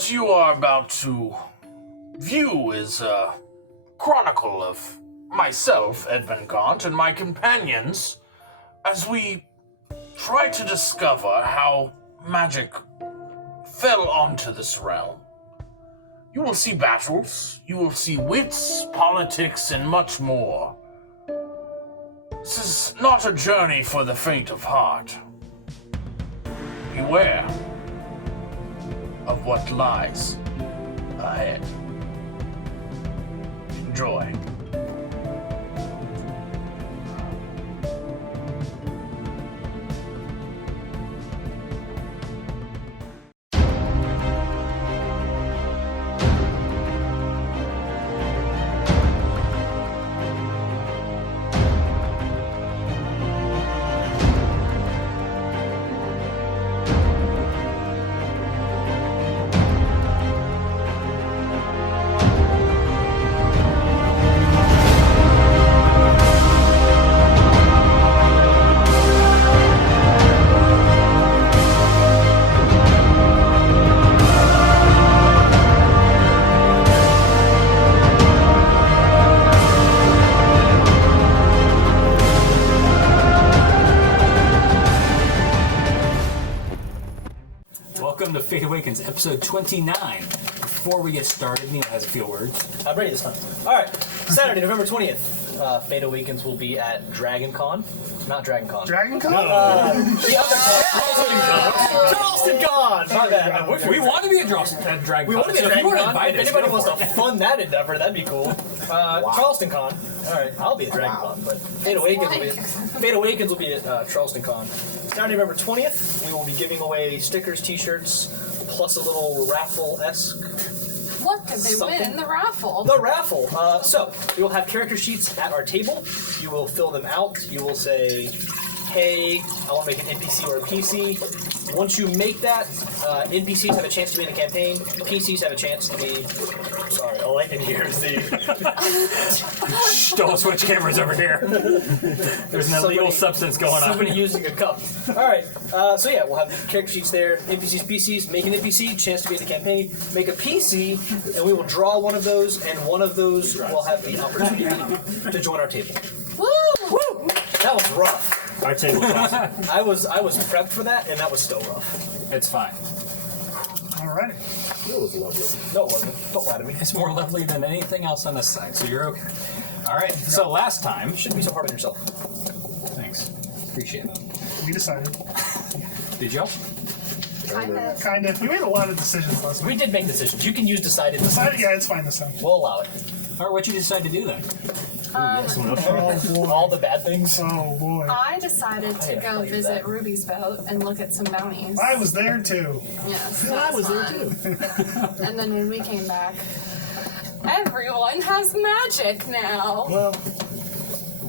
What you are about to view is a chronicle of myself, Edmund Gaunt, and my companions as we try to discover how magic fell onto this realm. You will see battles, you will see wits, politics, and much more. This is not a journey for the faint of heart. Beware of what lies ahead. Enjoy. Welcome to Fate Awakens, episode 29. Before we get started, Neil has a few words. I'm ready this time. Alright, Saturday, November 20th. Fate Awakens will be at Dragon Con. Not Dragon Con. Dragon Con? The other con. Charleston Con! Not that. We want to be at Dragon We want to be at Dragon Con. If anybody wants to to fund that endeavor, that'd be cool. Charleston Con. Alright, I'll be at Dragon Con, but Fate Awakens will be at Charleston Con. Saturday, November 20th, we will be giving away stickers, t-shirts, plus a little raffle-esque. What did they win in the raffle? The raffle. So, we will have character sheets at our table. You will fill them out. You will say, hey, I want to make an NPC or a PC. Once you make that, NPCs have a chance to be in the campaign. PCs have a chance to be... Sorry, all I can hear is the... Shh, don't switch cameras over here. There's an illegal substance going on. Somebody using a cup. Alright, so yeah, we'll have character sheets there. NPCs, PCs, make an NPC, chance to be in the campaign. Make a PC, and we will draw one of those, and one of those will have the opportunity to join our table. Woo! Woo! That was rough. Our table I was prepped for that, and that was still rough. It's fine. Alright. It was lovely. No, it wasn't. Don't lie to me. It's more lovely than anything else on this side, so you're okay. Alright, so last time... Shouldn't be so hard on yourself. Thanks. Appreciate it. We decided. Did you? Kind of. We made a lot of decisions last We week. did make decisions. You can use decided. Yeah, it's fine this time. We'll allow it. Alright, what'd you decide to do then? Oh, boy. All the bad things. Oh, boy. I decided to go played visit that. Ruby's boat and look at some bounties. I was there, too. Yes, I that's was there fun. And then when we came back, everyone has magic now. Well,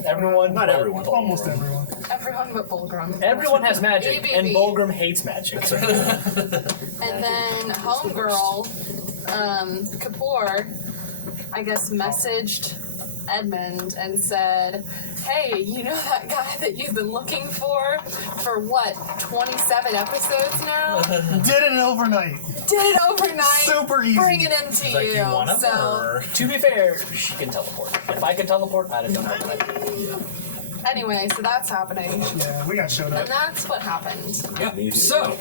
everyone. Not everyone. Almost everyone. Everyone but Bulgrim. Everyone has magic, Maybe and me. Bulgrim hates magic. And then Homegirl, Kapoor, I guess messaged Edmund and said, hey, you know that guy that you've been looking for what, 27 episodes now? Did it overnight. Did it overnight. Super easy. Bringing him to Like, you. you want him, So, or... To be fair, she can teleport. If I could teleport, I'd have done that. anyway, so that's happening. Yeah, we got showed And up. that's what happened. Yeah, so...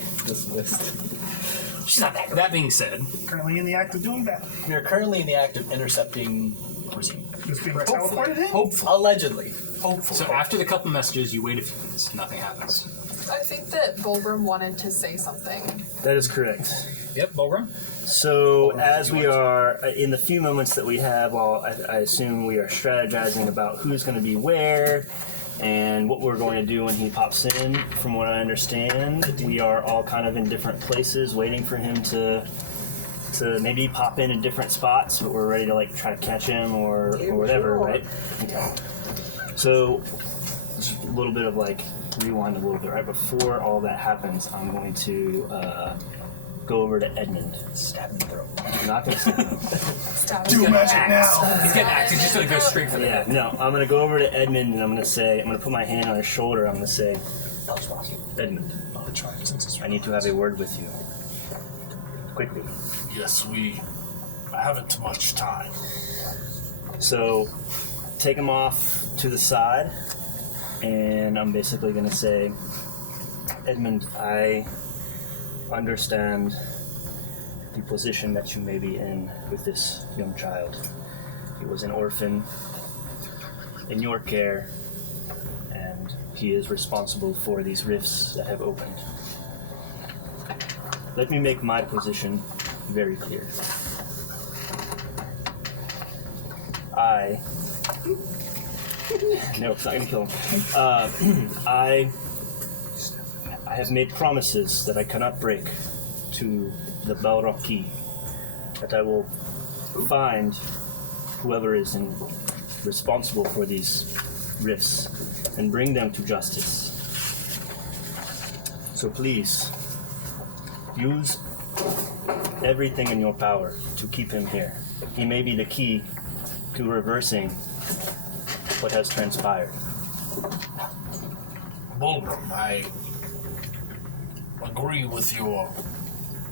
She's not that great. That being said, Currently in the act of doing that. We are currently in the act of intercepting Rezim. Just being teleported in. hopefully. Allegedly. Hopefully. So after the couple messages, you wait a few minutes. Nothing happens. I think that Bulgrim wanted to say something. That is correct. Yep, Bulgrim. So, as we are in the few moments that we have, while I assume we are strategizing about who's going to be where and what we're going to do when he pops in, from what I understand, we are all kind of in different places waiting for him to maybe pop in different spots, but we're ready to like try to catch him or whatever, right? Okay. So, just a little bit of like rewind a little bit. Right before all that happens, I'm going to go over to Edmund. Stab in the throat. I'm not going to stab him. Stop. Do magic now. He's getting axed. He's just going to go straight for the Yeah, no, I'm going to go over to Edmund and I'm going to put my hand on his shoulder. I'm going to say, Edmund, I need to have a word with you. quickly. Yes, we haven't much time. So, take him off to the side, and I'm basically going to say, Edmund, I understand the position that you may be in with this young child. He was an orphan in your care, and he is responsible for these rifts that have opened. Let me make my position very clear. No, it's not going to kill him. I have made promises that I cannot break to the Balrog, that I will find whoever is responsible for these rifts and bring them to justice. So please, use everything in your power to keep him here. He may be the key to reversing what has transpired. Bulgrim, I agree with your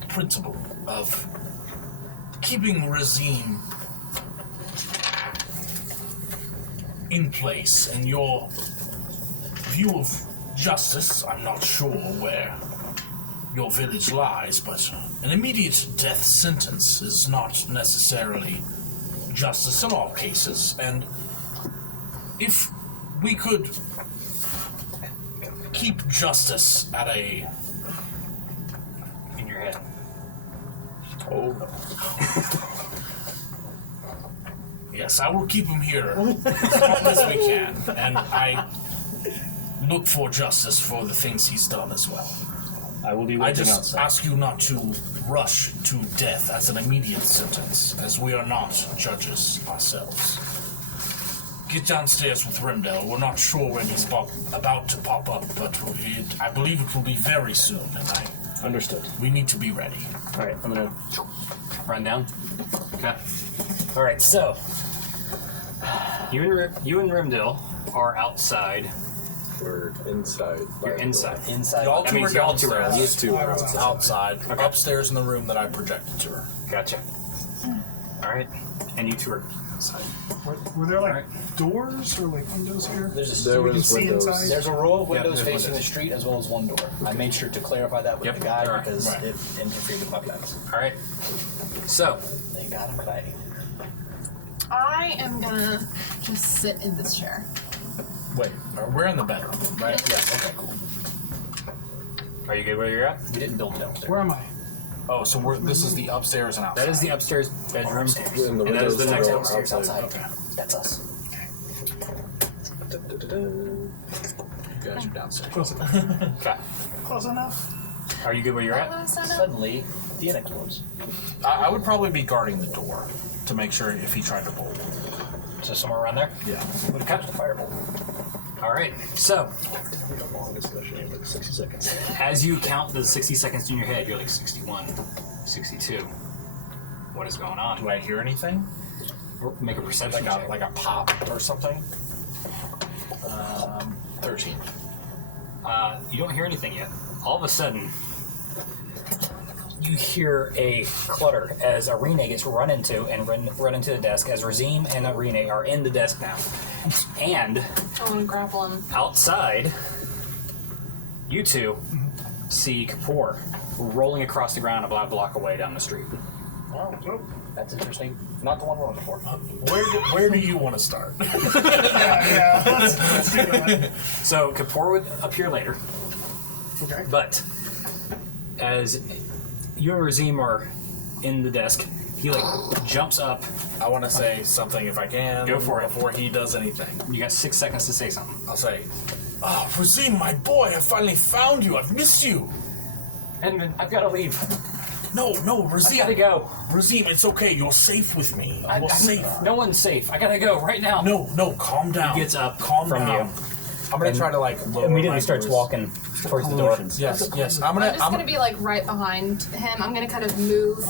principle of keeping Rezim in place, and your view of justice. I'm not sure where your village lies, but an immediate death sentence is not necessarily justice in all cases, and if we could keep justice at a... In your head. Oh no. Yes, I will keep him here as long as we can, and I look for justice for the things he's done as well. I will be I waiting just outside. ask you not to rush to death as an immediate sentence, as we are not judges ourselves. Get downstairs with Rimdell. We're not sure when he's about to pop up, but I believe it will be very soon, and Understood. we need to be ready. All right, I'm gonna Run down. Okay. All right. So you and Rimdil are outside. We're inside. You're inside. Inside. Y'all That two means are y'all two are downstairs. These two are outside. Outside, upstairs in the room that I projected to her. Gotcha. All right. And you two are outside. Were there like Alright. doors or like windows here? There's There a, we can was see windows. inside? there's a row of Yeah, windows there's facing windows. the street as well as one door. I made sure to clarify that with Yep, the guy alright. because Right. it interfered with my plans. All right. So Thank God I'm kiting. I am gonna just sit in this chair. Wait, we're in the bedroom, right? Yes. Okay. Cool. are you good where you're at? We didn't build it downstairs. Where am I? Oh, so this is the upstairs and outside. That is the upstairs bedroom. And the And that is windows the to next go Downstairs outside. Okay. That's us. You guys are downstairs. Close enough. Okay. Close enough. Are you good where you're at? Suddenly, the inn explodes. I would probably be guarding the door to make sure if he tried to bolt. So somewhere around there. Yeah. Would catch the firebolt. All right. So a long discussion in like 60 seconds. as you count the 60 seconds in your head, you're like 61, 62. What is going on? Do I hear anything? Make a perception check. Like a pop or something? 13. You don't hear anything yet. All of a sudden, you hear a clutter as Arine gets run into and run into the desk as Rezim and Arine are in the desk now. And I want to grapple him. outside, you two see Kapoor rolling across the ground about a block away down the street. Oh, that's interesting. Not the one we're looking for. Where do you want to start? Yeah. Let's do that. So Kapoor would appear later, Okay. but as you and Rezim are in the desk, he like jumps up. I want to say something if I can. Go for it. Before he does anything. You got 6 seconds to say something. I'll say, "Oh, Rezim, my boy, I finally found you. I've missed you." Edmund, I've got to leave. No, I Rezim. gotta go. Rezim, it's okay. You're safe with me. You're safe. No one's safe. I gotta go right now. No, calm down. He gets up calm from down. you. I'm gonna try to like lower Immediately my starts voice. walking towards the door. Yes. I'm just gonna be like right behind him. I'm gonna kind of move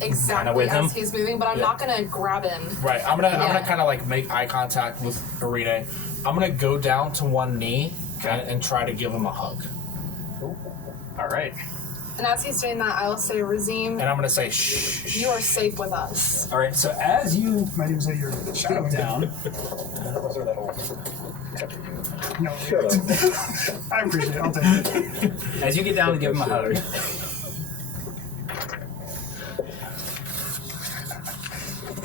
exactly with him? as he's moving, but I'm not gonna grab him. Right. I'm gonna Yeah. kind of like make eye contact with Arine. I'm gonna go down to one knee Okay. and try to give him a hug. All right. And as he's doing that, I'll say, Rezim, And I'm gonna say, shh. you are safe with us. All right. So as you Might even say you're shadowing down, No, I appreciate it. I'll take it. as you get down to give him a hug,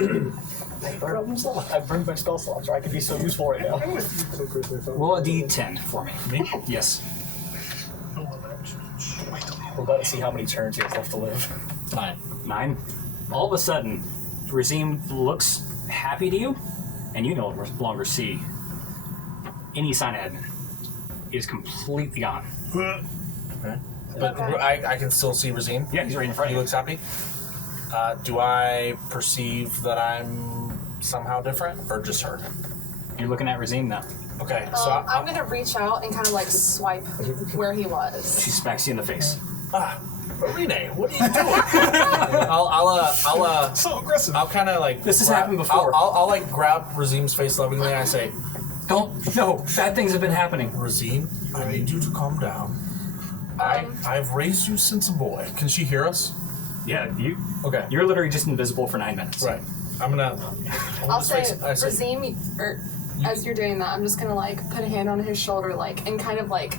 I burned my spell slots, or I could be so useful right now. roll a d10 for me. Me? Yes. We're about to see how many turns he has left to live. 9. 9. All of a sudden, Rezim looks happy to you, and you no longer see any sign of Edmund. He is completely gone. Okay. But Okay. I can still see Rezim. Yeah, he's right in front He of you. looks happy. Do I perceive that I'm somehow different, or just her? You're looking at Rezim now. Okay, so I'm gonna reach out and kind of like swipe where he was. She smacks you in the face. Arine, what are you doing? I'll So aggressive. I'll kind of like. This has happened before. I'll like grab Razim's face lovingly and I say, Don't. No, bad things have been happening. Razim, I need you to calm down. I've raised you since a boy. Can she hear us? Yeah, you. Okay. You're literally just invisible for 9 minutes. Right. I'm gonna. I'll his say, face. I say, Rezim, or as you're doing that, I'm just gonna like put a hand on his shoulder, like, and kind of like,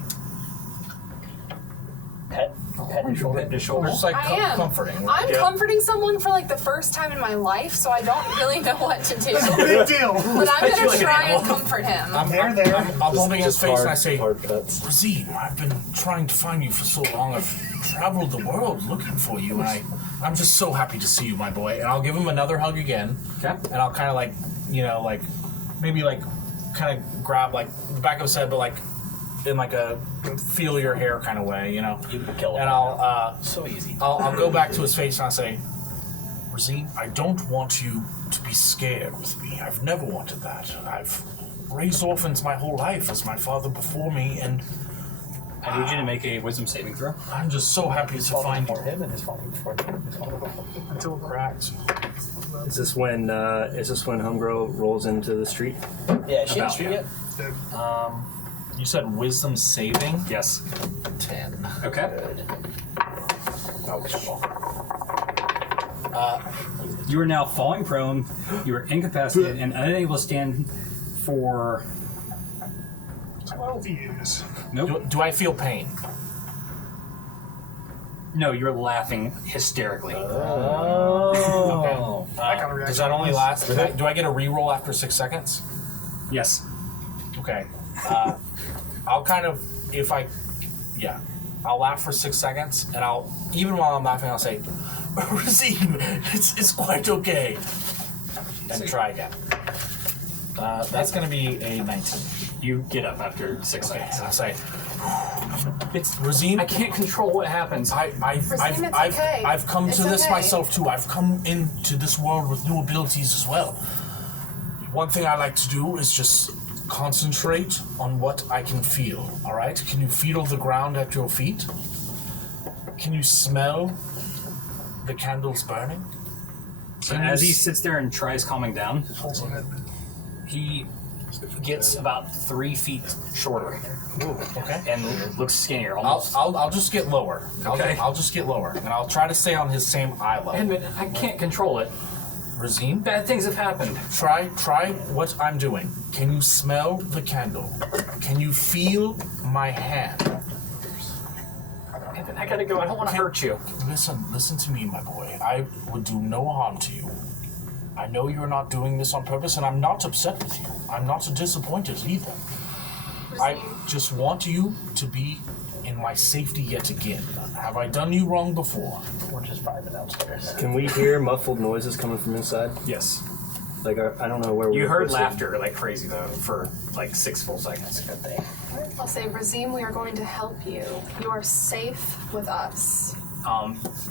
Pet his shoulder. His shoulder. just like I am. comforting. I'm Yeah. comforting someone for like the first time in my life, so I don't really know what to do. Big deal. But I'm I feel gonna like an try and animal. comfort him. I'm There. I'm holding his face and I say, hard cuts. Razim, I've been trying to find you for so long. I've traveled the world looking for you, and I'm just so happy to see you, my boy. And I'll give him another hug again. Okay. And I'll kind of like, like maybe like kind of grab like the back of his head, but like in like a feel your hair kind of way, You can kill him. And I'll So easy. I'll go back to his face and I'll say, Rezim, I don't want you to be scared with me. I've never wanted that. I've raised orphans my whole life as my father before me, and I need you to make a wisdom saving throw. I'm just so happy to find you. For him and his father before him. His father before him. Until cracks. Is this when Homegirl rolls into the street? Yeah, she About, didn't yeah. yet. You said wisdom saving? Yes. 10. Okay. Okay. You are now falling prone. You are incapacitated and unable to stand for. 12 years. Nope. Do I feel pain? No, you're laughing hysterically. Oh. I got a reaction. Does that only last? Do I get a reroll after 6 seconds? Yes. Okay. I'll kind of, I'll laugh for 6 seconds, and even while I'm laughing, I'll say, Rezim, it's quite okay. And try again. That's going to be a 19. You get up after 6 Okay, seconds. and I'll say, It's Rezim, I can't control what happens. Rezim, it's okay. I've come It's to this okay. myself too. I've come into this world with new abilities as well. One thing I like to do is just concentrate on what I can feel, all right? Can you feel the ground at your feet? Can you smell the candles burning? So as he sits there and tries calming down, he gets about 3 feet shorter Okay. and looks skinnier. Almost. I'll just get lower. Okay. I'll just get lower, and I'll try to stay on his same eye level. Edmund, I can't control it. Rezim, Bad things have happened. try what I'm doing. Can you smell the candle? Can you feel my hand? Edmund, I gotta go. I don't want to hurt you. Listen to me, my boy. I would do no harm to you. I know you're not doing this on purpose, and I'm not upset with you. I'm not disappointed either. I just want you to be in my safety yet again. Have I done you wrong before? We're just vibing downstairs. Can we hear muffled noises coming from inside? Yes. Like I don't know where You we're heard listening. laughter like crazy though for like 6 full seconds. Good thing. I'll say, Rezim, we are going to help you. You are safe with us.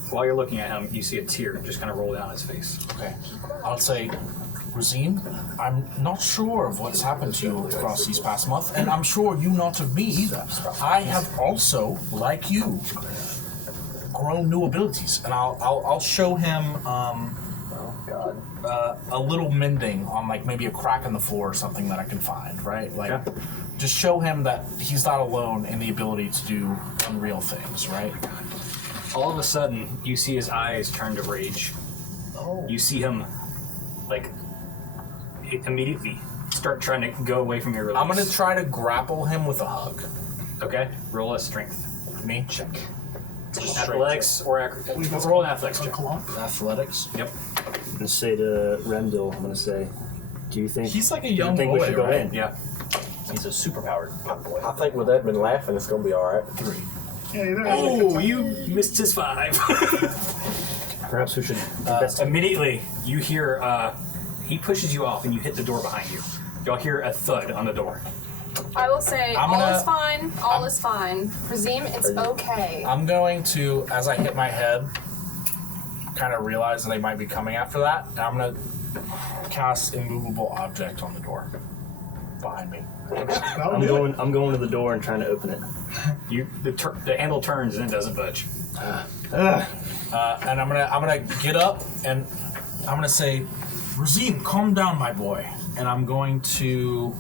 While you're looking at him, you see a tear just kind of roll down his face. Okay. I'll say, Rezim, I'm not sure of what's happened to you across these past months, and I'm sure you not of me either. I have also, like you, grown new abilities, and I'll show him a little mending on like maybe a crack in the floor or something that I can find, right? Like, Okay. just show him that he's not alone in the ability to do unreal things, right? all of a sudden, you see his eyes turn to rage. Oh. You see him, like, immediately start trying to go away from your release. I'm gonna try to grapple him with a hug. Okay, roll a strength. Me? Check. Athletics or roll an athletics check. Athletics? Yep. I'm gonna say to Remdil, I'm gonna say, do you think He's like a do you young think boy, we should go right? in? Yeah. He's a superpowered young boy. I think with Edmund laughing, it's gonna be all right. 3. Yeah, either Oh, you missed his 5. Perhaps we should invest Immediately, you hear he pushes you off and you hit the door behind you. Y'all hear a thud on the door. I will say, I'm all gonna- is fine. All is fine. Rezim, it's okay. I'm going to, as I hit my head, kind of realize that they might be coming after that, and I'm going to cast Immovable Object on the door behind me. I'm going to the door and trying to open it. The handle turns and it doesn't budge. And I'm gonna get up and I'm gonna say, Rezim, calm down, my boy. And I'm going to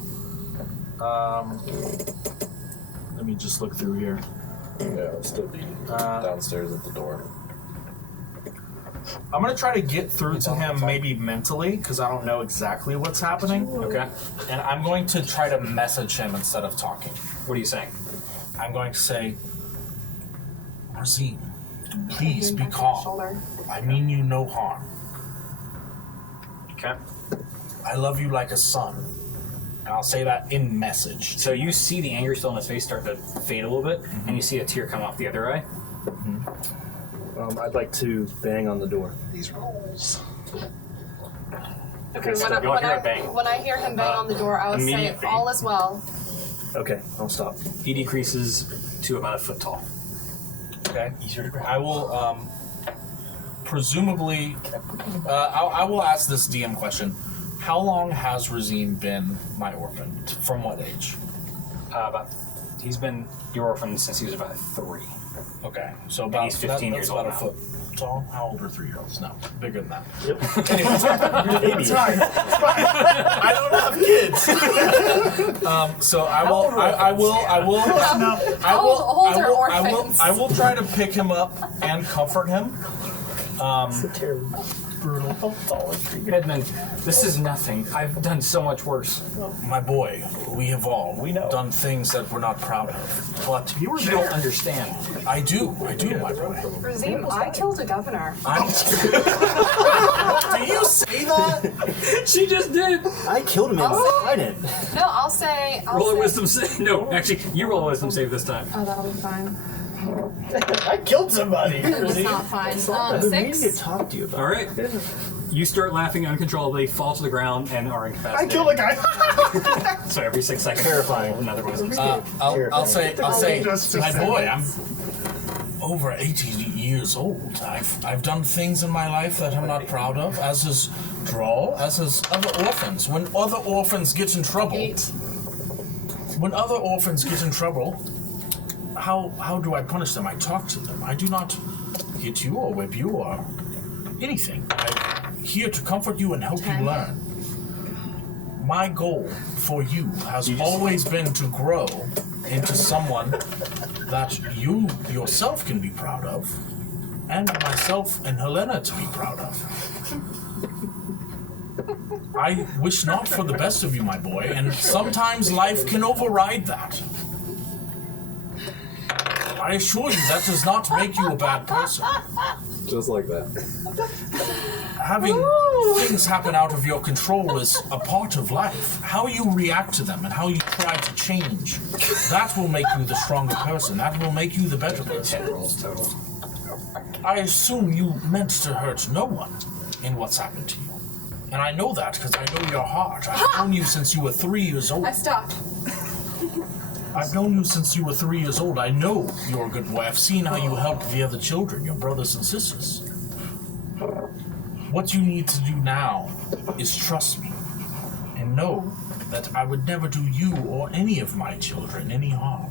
let me just look through here. Yeah, it'll still be downstairs at the door. I'm gonna try to get through to him maybe mentally because I don't know exactly what's happening. Okay. And I'm going to try to message him instead of talking. What are you saying? I'm going to say, Rezim, please be Back on his calm. shoulder. I mean you no harm. Okay. I love you like a son. And I'll say that in message. So you see the anger still in his face start to fade a little bit, and you see a tear come off the other eye. I'd like to bang on the door. These rolls. Okay, so when you'll hear a bang. when I hear him bang on the door, I will say, Immediately. all is well. Okay, I'll stop. He decreases to about a foot tall. Okay. I will, presumably, I will ask this DM question. How long has Rezim been my orphan? From what age? He's been your orphan since he was about 3. Okay, so about he's 15 that's years about old a now. foot tall. How old are 3-year-olds? No, bigger than that. Maybe. I don't have kids. So I will try to pick him up and comfort him. Brutal. Edmund, this is nothing. I've done so much worse. My boy, we have all done things that we're not proud of. But You don't understand. I do, my boy. Rezim, I killed a governor. Do you say that? She just did. I killed him in silent. No, I'll say. Roll a wisdom save. No, actually, you roll a wisdom save this time. Oh, that'll be fine. I killed somebody. It's not fine. I've been meaning to 6. talk to you about All right. You start laughing uncontrollably, fall to the ground, and are I incapacitated. killed a guy. So every 6 seconds, Terrifying. roll another wisdom save. I'll say, Just my say boy, it. I'm over 80 years old. I've done things in my life that I'm not proud of, as is Draw, as is other orphans. When other orphans get in trouble, 8. when other orphans get in trouble, how do I punish them? I talk to them. I do not hit you or whip you or anything. I'm here to comfort you and help you learn. My goal for you has always been to grow into someone that you yourself can be proud of, and myself and Helena to be proud of. I wish not for the best of you, my boy, and sometimes life can override that. I assure you that does not make you a bad person. Just like that. Having things happen out of your control is a part of life. How you react to them and how you try to change, that will make you the stronger person. That will make you the better person. 10 rolls total. I assume you meant to hurt no one in what's happened to you. And I know that because I know your heart. I've known you since you were 3 years old. I stopped. I've known you since you were 3 years old. I know you're a good boy. I've seen how you helped the other children, your brothers and sisters. What you need to do now is trust me and know that I would never do you or any of my children any harm.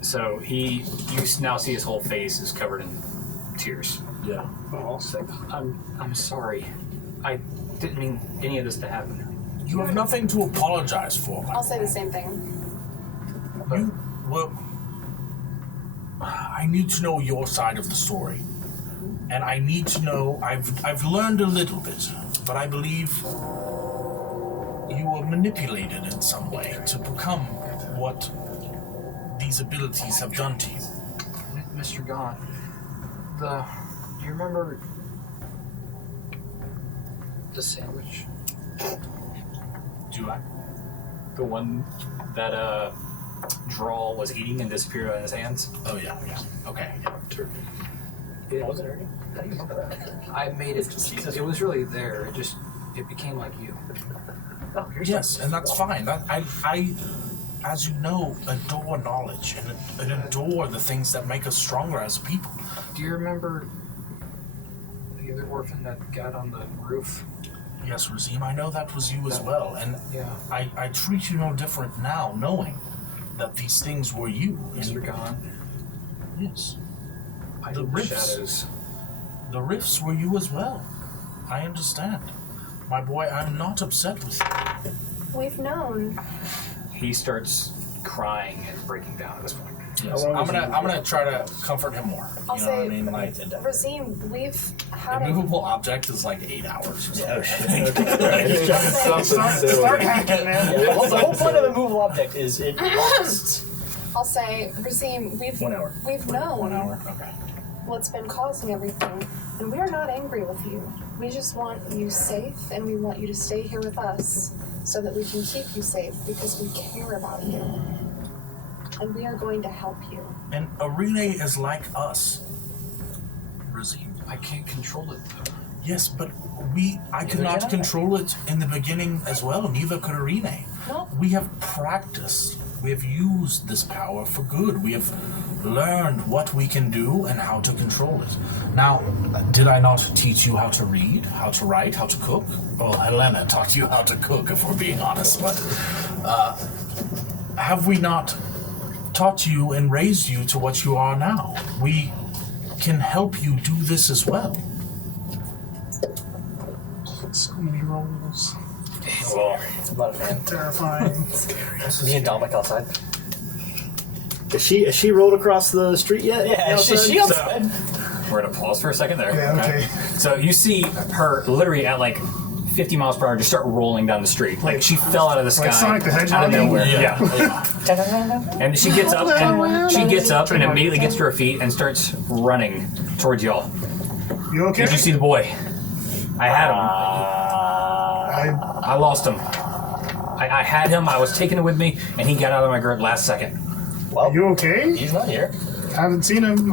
So you now see his whole face is covered in tears. Yeah. I'm sorry. I didn't mean any of this to happen. You have nothing to apologize for. I'll say the same thing. You, well, I I need to know your side of the story. And I need to know, I've learned a little bit, but I believe you were manipulated in some way to become what these abilities have done to you. Mr. Gaunt, you remember the sandwich? Do I? The one that Drawl was eating and disappeared out of his hands? Oh, yeah. Okay, yeah. Was it Ernie? How do you remember that? I made it. It was really there. It became like you. Oh, Yes, and that's fine. I, as you know, adore knowledge and adore the things that make us stronger as people. Do you remember the other orphan that got on the roof? Yes, Rezim, I know that was you as well, and Yeah. I treat you no different now, knowing that these things were you. Mr. Gaunt. Yes. I The did rifts. shadows. The rifts were you as well. I understand. My boy, I'm not upset with you. We've known. He starts crying and breaking down at this point. Yes. I'm gonna try to comfort him more. I'll You know what I say, mean? Like, Rezim, we've had a a... movable object is like 8 hours or something. Start hacking, man. The whole point of a movable object is it lasts. I'll say, Rezim, 1 hour. we've known 1 hour? Okay. what's been causing everything, and we are not angry with you. We just want you safe, and we want you to stay here with us so that we can keep you safe because we care about you. And we are going to help you. And Arine is like us. Rezim. I can't control it though. Yes, but I could not control it in the beginning as well, neither could Arine. No. We have practiced. We have used this power for good. We have learned what we can do and how to control it. Now, did I not teach you how to read, how to write, how to cook? Well, Helena taught you how to cook, if we're being honest, but have we not taught you and raised you to what you are now? We can help you do this as well. So many rolls. I'm not a fan. Terrifying. Me and Dominic outside. Is she rolled across the street yet? Yeah, she outside. We're gonna pause for a second there. Yeah, okay. So you see her literally at like 50 miles per hour just start rolling down the street. Like she fell out of the sky. Like Sonic the Hedgehog? Out of nowhere. Yeah. And she gets up and immediately gets to her feet and starts running towards y'all. You okay? Did you see the boy? I had him. I I lost him. I had him. I was taking him with me, and he got out of my grip last second. Well, you okay? he's not here. I haven't seen him.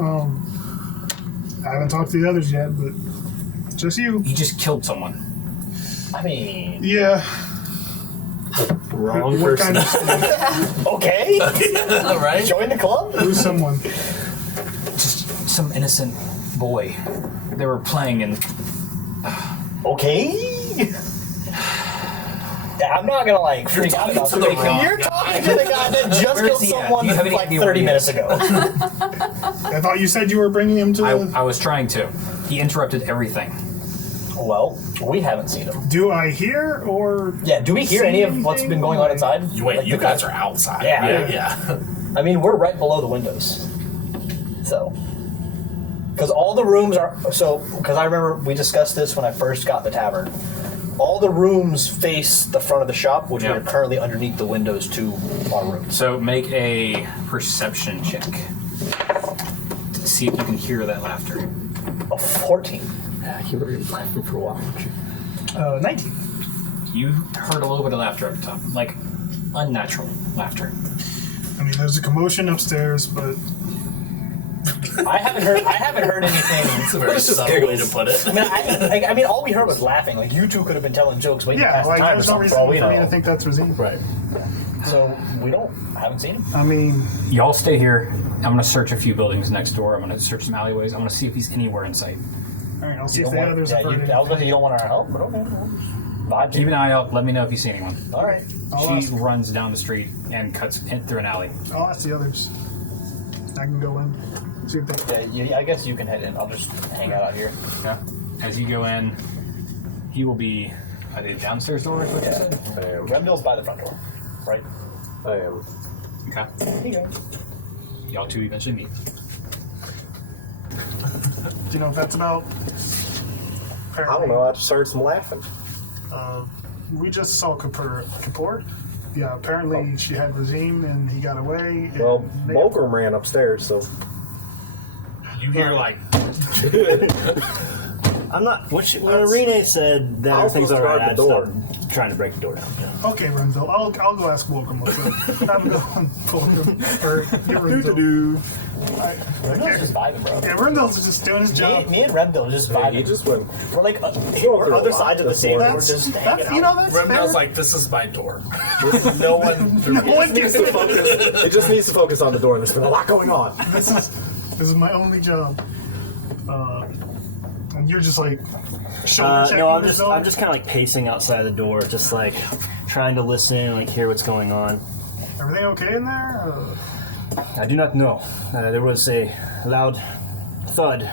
I haven't talked to the others yet, but just you. He just killed someone. I mean, Yeah. Wrong What person. kind of okay. Right? Join the club. Who's someone? Just some innocent boy. They were playing, and Okay. I'm not gonna like freak out about to the it. wrong You're talking to the guy that just Where is killed he at? someone Do you have any like idea 30 where he minutes is? ago. I thought you said you were bringing him to the... I was trying to. He interrupted everything. Well, we haven't seen him. Do I hear or... Yeah, do we hear any of what's been going on inside? Wait, Like you the guys are outside. Yeah. Yeah. I mean, we're right below the windows. So, because all the rooms are because I remember we discussed this when I first got the tavern. All the rooms face the front of the shop, which Yeah. are currently underneath the windows to our rooms. So make a perception check to see if you can hear that laughter. A 14. You were laughing for a while. 19. You heard a little bit of laughter at the top, like unnatural laughter. I mean, there's a commotion upstairs, but... I haven't heard anything. It's a very subtle way to put it. I mean, all we heard was laughing. Like you two could have been telling jokes way Yeah, past like, the time or there's no something. reason For all we for me know. to think that's Rezim. Right. So I haven't seen him. I mean, Y'all stay here. I'm gonna search a few buildings next door. I'm gonna search some alleyways. I'm gonna see if he's anywhere in sight. all right, I'll see You if don't the want, others yeah, have heard I was gonna say anything. you don't want our help, but okay. Vibe Keep an eye out. Let me know if you see anyone. All right. I'll She ask. runs down the street and cuts in through an alley. I'll ask the others. I can go in, see if they... Yeah, I guess you can head in. I'll just hang out here. Yeah. As you go in, he will be at the downstairs door. Is what you said? I am. Remdil's by the front door, right? I am. Okay. Here you go. Y'all two eventually meet. Do you know what that's about? I don't know. I just heard some laughing. We just saw Kapoor. Yeah, apparently she had Rezim and he got away. And Well, Mulgrim ran upstairs, so You hear like I'm not. When Arine said that I'll everything's go alright, guard I the door. stopped trying to break the door down. Okay, Renzo, I'll go ask Welcome what's up. Have a good one, Welcome. Or you're Renzo. Remdell's just vibing, bro. Yeah, Renzo's just doing his job. Me and Remdell are just he vibing. just went. We're like through we're a other lot sides of the this table. morning. We're just hanging That's out. you know that's Remdell's fair. like, this is my door. No one. No one Needs to focus. It just needs to focus on the door, and there's been a lot going on. This is my only job. And you're just like shoulder checking No, I'm this just door? I'm just kind of like pacing outside the door, just like trying to listen, like hear what's going on. Everything okay in there? I do not know. There was a loud thud,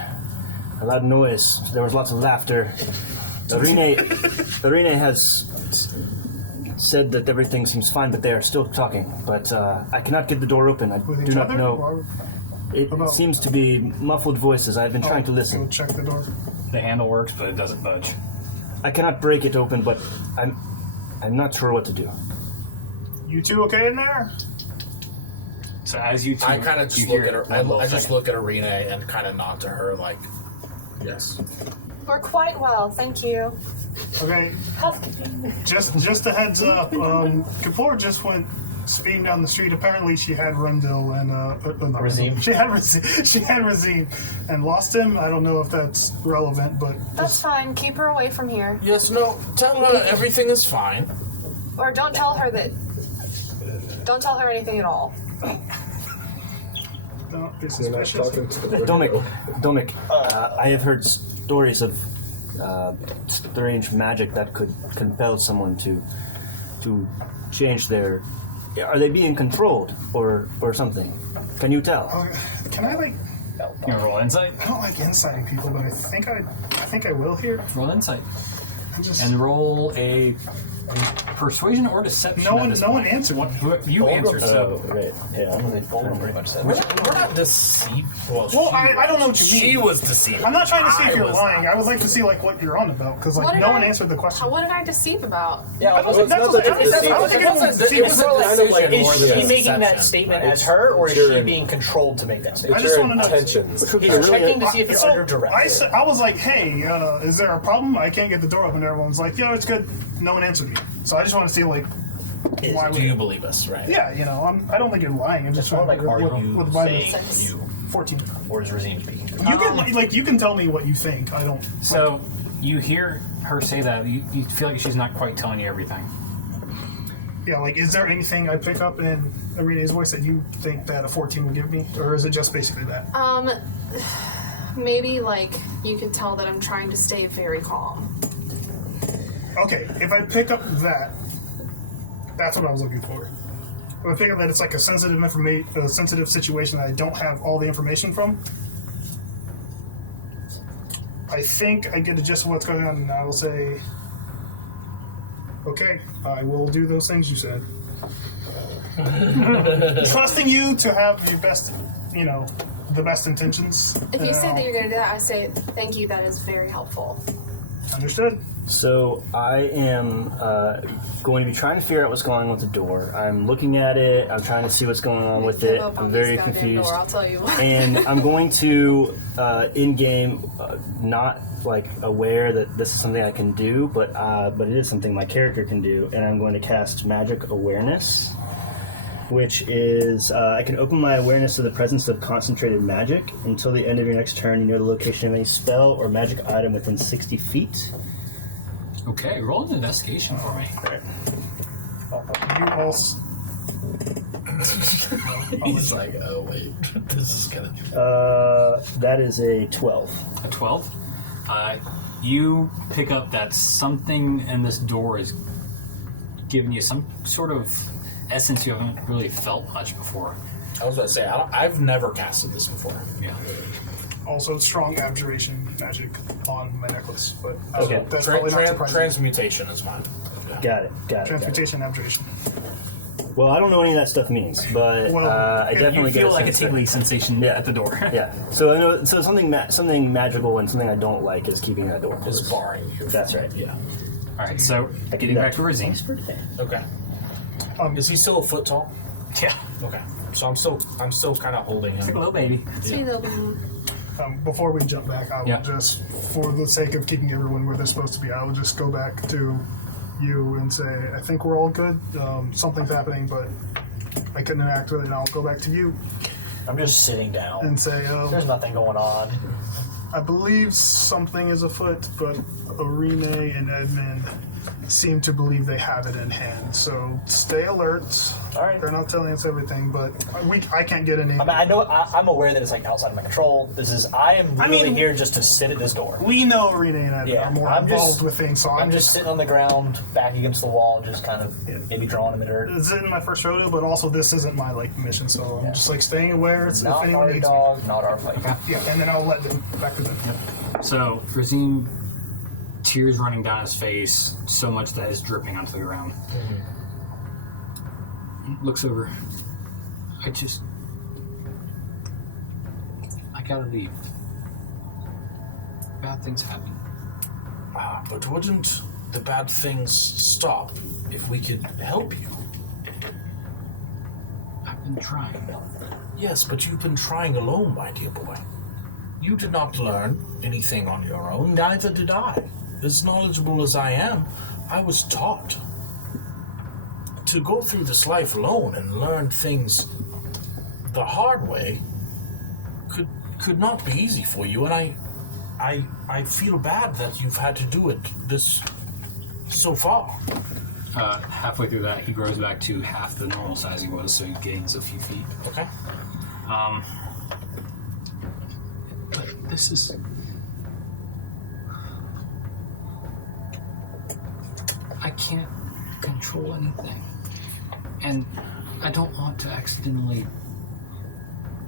a loud noise. There was lots of laughter. Arine has said that everything seems fine, but they are still talking. But I cannot get the door open. I With do each not other? know. Or It about- seems to be muffled voices. I've been trying to Go listen. check the door. The handle works, but it doesn't budge. I cannot break it open, but I'm not sure what to do. You two okay in there? So as you two, I kind of just you look hear at her. one little I just second. look at Arine and kind of nod to her, like, yes. We're quite well, thank you. Okay, Housekeeping. just a heads up. Kapoor just went speeding down the street. Apparently, she had Rendell and not Rezim. She had Rezim and lost him. I don't know if that's relevant, but That's fine. Keep her away from here. Yes, no. Tell her everything is fine. Or don't tell her that. Don't tell her anything at all. don't be You're not suspicious. talking to the Domic, I have heard stories of strange magic that could compel someone to change their. Are they being controlled or something? Can you tell? Can I like? You wanna roll insight? I don't like inciting people, but I think I will here. Roll insight. I'm just. And roll a persuasion or deception. No at one this answered. point. You answered, so right. Yeah. Golden pretty much said. We're not deceived. Well, I don't know what you mean. She was deceived. I'm not trying to see if I you're was lying. not. I would like to see like what you're on about because like What did no one I- answered the question. What did I deceive about? Yeah, I don't think that's not what that I it's don't think deceiving. anyone's It deceiving. was a kind of like decision Is more than she a making that deception. statement Right. as her, or is You're she in- being controlled to make that statement? I just your wanna know. intentions. He's checking to see if you're So, under duress. I was like, hey, is there a problem? I can't get the door open. Everyone's like, yo, it's good. No one answered me. So I just want to see like, why Do would you believe us, right? Yeah, I don't think you're lying. I'm just It's more trying like, are you what my saying you, 14. or is Rezim speaking? You can you can tell me what you think. I don't. So you hear her say that. You feel like she's not quite telling you everything. Yeah, like, is there anything I pick up in Arine's voice that you think that a 14 would give me, or is it just basically that? Maybe like you could tell that I'm trying to stay very calm. Okay, if I pick up that, that's what I was looking for. If I pick up that it's like a sensitive situation that I don't have all the information from, I think I get a gist of what's going on, and I will say, okay, I will do those things you said. Trusting you to have your best, the best intentions. If you say that you're going to do that, I say thank you. That is very helpful. Understood. So I am going to be trying to figure out what's going on with the door. I'm looking at it. I'm trying to see what's going on with it. Give up on I'm this very goddamn confused. door, I'll tell you what. And I'm going to, in game, not like aware that this is something I can do, but it is something my character can do. And I'm going to cast Magic Awareness, which is I can open my awareness to the presence of concentrated magic. Until the end of your next turn, you know the location of any spell or magic item within 60 feet. Okay, roll an investigation for me. You also. He's like, oh wait, this is gonna. That is a 12. A 12. You pick up that something in this door is giving you some sort of essence you haven't really felt much before. I was about to say, I've never casted this before. Yeah. Also, strong abjuration magic on my necklace, but Okay. that's probably not surprising. Transmutation is mine. Got it. Transmutation, abjuration. Well, I don't know what any of that stuff means, but Well, I if definitely You feel get like a sense that- tingly sensation at the door. Yeah. So I know. So something magical and something I don't like is keeping that door Is closed. barring you. That's right. Yeah. All right, so getting back to Rezim. Okay. Is he still a foot tall? Yeah. Okay. So I'm still kind of holding him. Hello, baby. See, they'll be Before we jump back, I will Yeah. just, for the sake of keeping everyone where they're supposed to be, I will just go back to you and say, I think we're all good. Something's happening, but I couldn't interact with it. And I'll go back to you I'm just sitting down. and say, There's nothing going on. I believe something is afoot, but Arine and Edmund seem to believe they have it in hand. So stay alert. All right. They're not telling us everything, but I can't get any. I mean, I'm aware that it's like outside of my control. I am really here just to sit at this door. We know Arine and Edmund Yeah, are more I'm involved just- with things, so I'm just sitting on the ground, back against the wall, and just kind of maybe drawing in the dirt. This isn't my first rodeo, but also this isn't my mission, so I'm just like staying aware. It's, if Not anyone our needs dog, not our fight. me. Yeah, and then I'll let them back to them. So Rezim, tears running down his face, so much that is dripping onto the ground. Looks over. I gotta leave. Bad things happen. But wouldn't the bad things stop if we could help you? I've been trying. Yes, but you've been trying alone, my dear boy. You did not learn anything on your own, neither did I. As knowledgeable as I am, I was taught. To go through this life alone and learn things the hard way could not be easy for you, and I feel bad that you've had to do it this so far. Halfway through that, he grows back to half the normal size he was, so he gains a few feet. Okay? But this is... I can't control anything. And I don't want to accidentally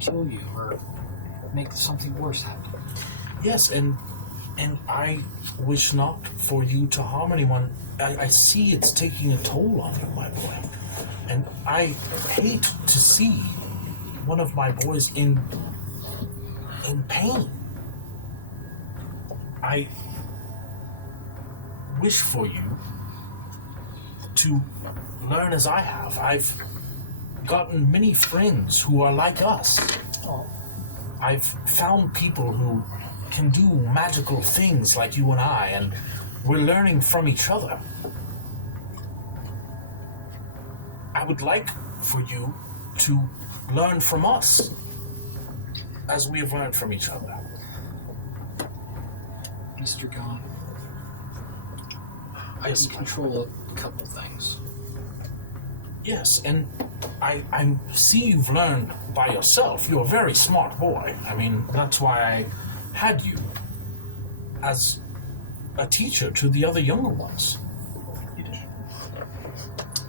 kill you or make something worse happen. Yes, and I wish not for you to harm anyone. I see it's taking a toll on you, my boy. And I hate to see one of my boys in pain. I wish for you to learn as I have. I've gotten many friends who are like us. I've found people who can do magical things like you and I, and we're learning from each other. I would like for you to learn from us as we have learned from each other. Mr. Gon, I can control a couple things. Yes, and I see you've learned by yourself. You're a very smart boy. I mean, that's why I had you as a teacher to the other younger ones.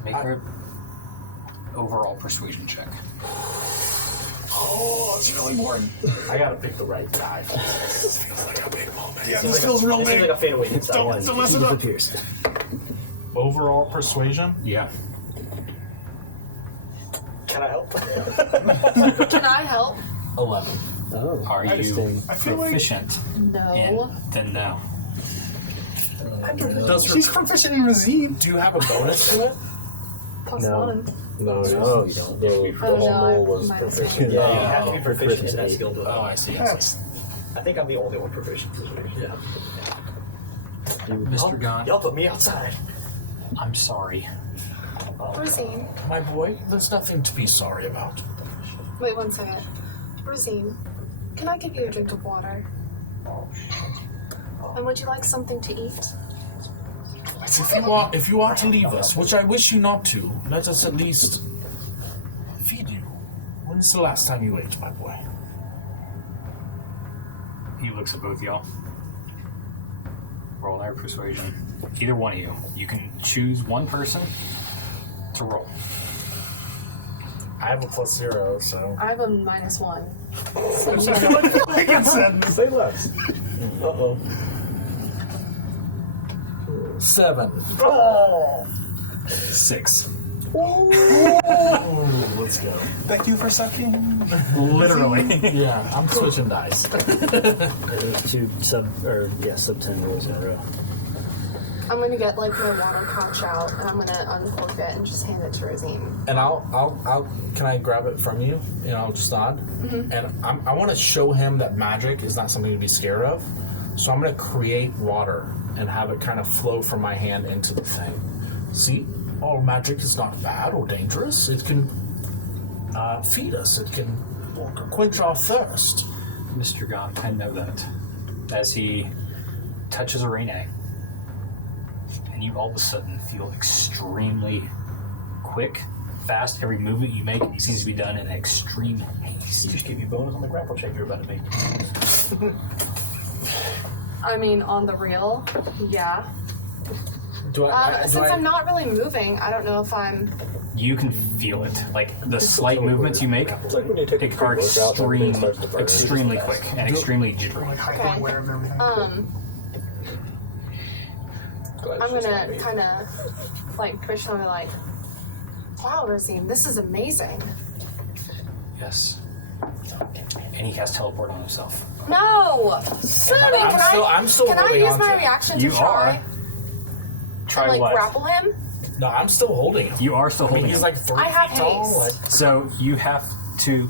Make her overall persuasion check. Oh, it's really important. I gotta pick the right guy. This feels like a big moment. Yeah, this feels real It seems big. like a fadeaway hit. Don't mess it up. Overall persuasion? Yeah. Can I help? Can I help? 11. Oh, Are you interesting. I feel like proficient No. in? Then no. she's proficient in Rezim. Do you have a bonus to it? Plus No. one. No, No, you don't. The Oh, no, roll I- was minus proficient. Yeah, you have to be proficient Christmas in that Eve. skill. To Oh, I see. That's I think I'm the only one proficient. Yeah. Mr. Gon, Y'all put me outside. I'm sorry. Rezim. My boy, there's nothing to be sorry about. Wait 1 second. Rezim, can I give you a drink of water? And would you like something to eat? If you are to leave us, which I wish you not to, let us at least feed you. When's the last time you ate, my boy? He looks at both y'all. Roll their persuasion. Either one of you. You can choose one person to roll. I have a +0, so. I have a -1. like I said. Say less. Uh-oh. 7. 6. Let's go. Thank you for sucking. Literally. Yeah, I'm switching dice. There's two sub 10 rolls in a row. I'm gonna get like my water pouch out and I'm gonna uncork it and just hand it to Rezim. And I'll can I grab it from you? You know, I'll just nod. And I want to show him that magic is not something to be scared of. So I'm going to create water and have it kind of flow from my hand into the thing. See, all magic is not bad or dangerous. It can feed us. It can quench our thirst. Mr. Gaunt, I know that. As he touches Arine, and you all of a sudden feel extremely quick, fast. Every movement you make seems to be done in extreme haste. He just gave you a bonus on the grapple check you're about to make. I mean, on the real, yeah. Since I'm not really moving, I don't know if I'm. You can feel it. Like, the slight movements you make It's like when you take a are pre-workout and everything starts to burn. extremely quick and extremely jittery. Like hyper aware of everything. I'm gonna kind of like twitch and be like, "Wow, Rezim, this is amazing." Yes. And he has teleport on himself. No, Sonny, I'm still can I holding use on my to it. reaction You to try are. Try and like what? grapple him? No, I'm still holding him. You are still I mean, holding he's him. like 3 I have feet tall. haste. Like, So you have to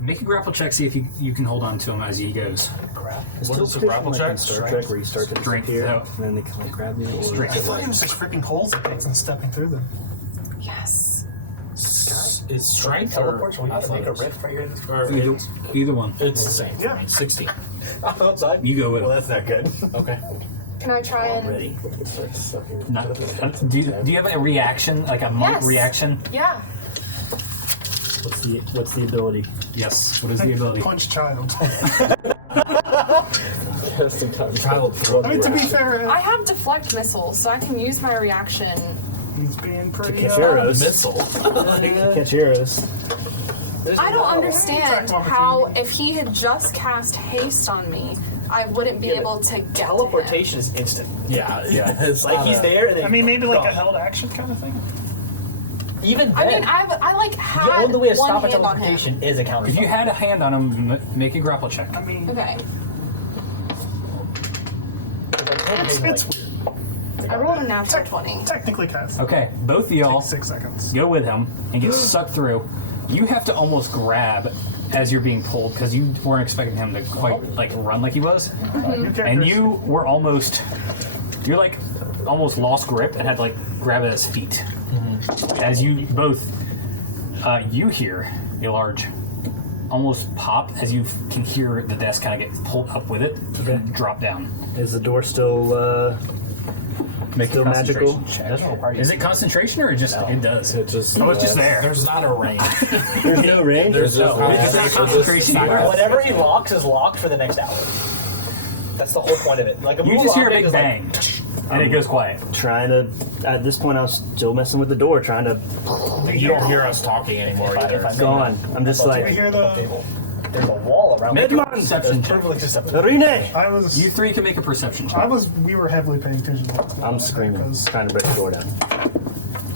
make a grapple check, see if you can hold on to him as he goes. what is the grapple Like check? in Star Trek where you start to Strength, disappear, no. and then they can like grab you. Strength. I thought it was just ripping holes it takes and stepping through them. Yes. It's strength or Teleports, we gotta make a athletics? rift right here. Or Either one. it's the same. Yeah. 16. I'm outside. You go with Well, him. that's not good. Okay. Can I try and? Ready. Do you have a reaction, like a monk Yes. reaction? Yeah. What's the ability? Yes. What is the ability? Punch child. Child I mean, to be fair, I have deflect missiles, so I can use my reaction. he's being pretty. Catch arrows. missile. Catch arrows. I don't understand Attack how, opportunity. if he had just cast haste on me, I wouldn't be able to get Teleportation is instant. Yeah, yeah. It's Like not he's a- there and then I mean, maybe like gone. a held action kind of thing. Even To him. I then, mean, I like the had only way to one stop a hand on him. teleportation is a counter. If you had a hand on him, make a grapple check. I mean, Okay. it's weird. I rolled a natural 20. Technically cast. Okay, both of y'all 6 seconds. go with him and get sucked through. You have to almost grab as you're being pulled because you weren't expecting him to quite like run like he was, and you were you're like almost lost grip and had to like grab at his feet. As you both, you hear a large almost pop as you can hear the desk kind of get pulled up with it and drop down. Is the door still Make still a magical? concentration check. Is it concentration or just it does? It just Oh, it's just there. There's not a range. There's no range. There's no It's not concentration either. Whatever he locks is locked for the next hour. That's the whole point of it. Like a You move just hear a object big is bang, and it goes quiet. Trying to. At this point, I was still messing with the door, trying to. You don't hear us talking anymore Like, either. if I'm Gone. I'm just We like. hear the the. table. There's a wall around Make it. a perception check. Perfectly susceptible. Arine! I was. You three can make a perception check. We were heavily paying attention to what's going on I'm screaming, because- trying to break the door down.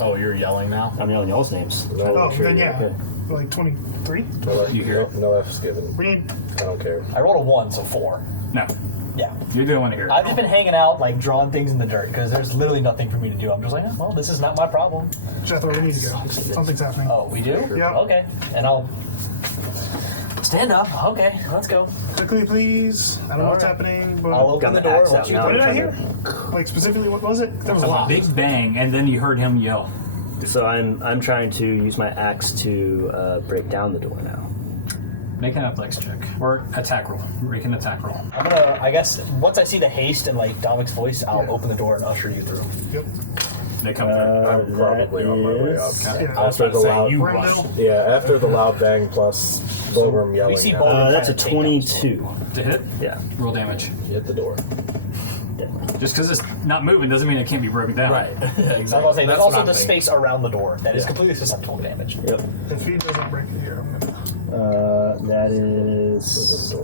Oh, you're yelling now? I'm yelling y'all's names. Oh, then yeah. Okay. Like 23? You hear it? No F's given. We need. I don't care. I rolled a 1, so 4. No, Yeah. you're the one to hear I've it. just been hanging out, like drawing things in the dirt, because there's literally nothing for me to do. I'm just like, oh, well, this is not my problem. Jethro, we need to go. Something's happening. Oh, we do? Yeah. Okay. And I'll stand up. Okay, let's go. Quickly, please. I don't know what's Alright. happening, but. I'll open Got the the door axe once out you now. What did I I'm hear? trying Like, specifically, what was it? There was a A lot. big bang, and then you heard him yell. So I'm trying to use my axe to break down the door now. Make an athletics check or attack roll. Make an attack roll. I'm gonna, I guess, once I see the haste and like Dominic's voice, I'll open the door and usher you through. Yep. They come through. I'm probably on my way up. Yeah. I was about to say, you Randall. rushed. Yeah, after the loud bang plus Volgrim yelling. we see now. Volgrim. That's a Kinda take 22. To hit, Yeah. roll damage. Hit the door. Just because it's not moving doesn't mean it can't be broken down. Right. Exactly. I was gonna say, there's That's also what the I'm thinking. space around the door that is completely susceptible to damage. Yep. If he doesn't break it here, I'm gonna. That is.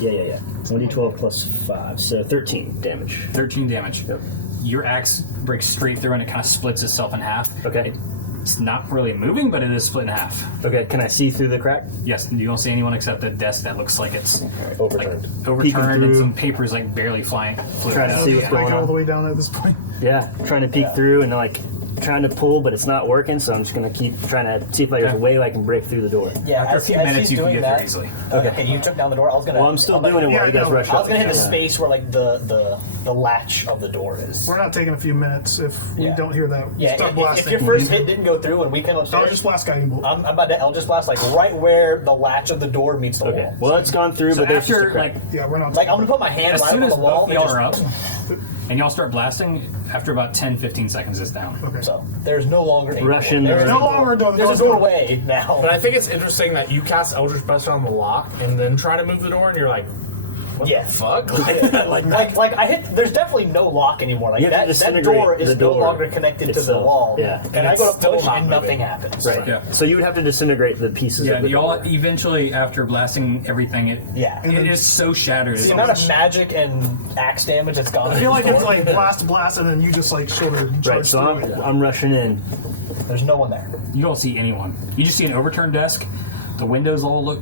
Yeah. 1d12 plus 5, so 13 damage. 13 damage. Yep. your axe breaks straight through and it kind of splits itself in half. Okay. It's not really moving, but it is split in half. Okay, can I see through the crack? Yes, you don't see anyone except a desk that looks like it's Overturned. like overturned and some papers like barely flying. Trying to see what's going Like all the on. way down at this point. Yeah, trying to peek through and like trying to pull, but it's not working. So I'm just gonna keep trying to see if there's a way I can break through the door. Yeah, After a as, few as minutes, he's you can doing get that, there easily. Okay, you took down the door. I was gonna. Well, I'm still doing it yeah, while you guys no, rush I up. was gonna hit the Yeah. space where like the latch of the door is. We're not taking a few minutes if we Yeah. don't hear that. Yeah, Start if blasting. your first hit didn't go through and we came I'll upstairs, just blast guiding bolt. I'm about to Eldritch Blast like right where the latch of the door meets the Okay. wall. Well, it's gone through, So but there's just a after crack. like Yeah, we're not. Like I'm gonna put my hand as right soon on as the wall. both of and y'all just- are up and y'all start blasting, after about 10-15 seconds it's down. Okay. So there's no longer a Rush door. in There's there. No longer a door. The There's door's a gone. doorway now. But I think it's interesting that you cast Eldritch Blast on the lock and then try to move the door, and you're like, Yeah. fuck? Like I hit. There's definitely no lock anymore. Like You have to that disintegrate door is the no door longer connected to the itself. wall. Yeah. And And I it's go to still push not and moving. nothing happens. Right. Yeah. So you would have to disintegrate the pieces Yeah, of the y'all door. eventually, after blasting everything, it Yeah. it is so shattered. The amount of magic and axe damage that's gone. I feel like it's like blast, and then you just like shoulder charge Right, so through it. I'm rushing in. There's no one there. You don't see anyone. You just see an overturned desk. The windows all look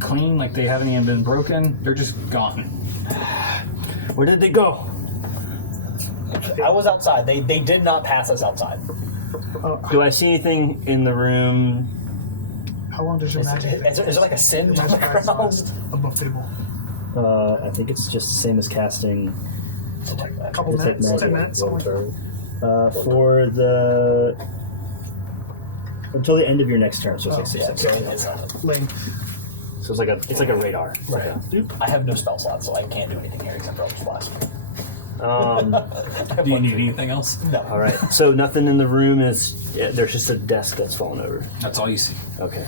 clean, like they haven't even been broken. They're just gone. Where did they go? I was outside. They did not pass us outside. Do I see anything in the room? How long does your Is magic? it like a singe on the Magic ice ground? last above table. I think it's just the same as casting Couple Detect minutes, magic. 10 minutes. something like that. for the until the end of your next turn. So it's like 6 Yeah, so seconds. it's not. Lame. So it's like a radar. Right. I have no spell slots, so I can't do anything here except for Eldritch Blast. Do you need anything else? No. All right. So nothing in the room is. Yeah, there's just a desk that's fallen over. That's all you see. Okay.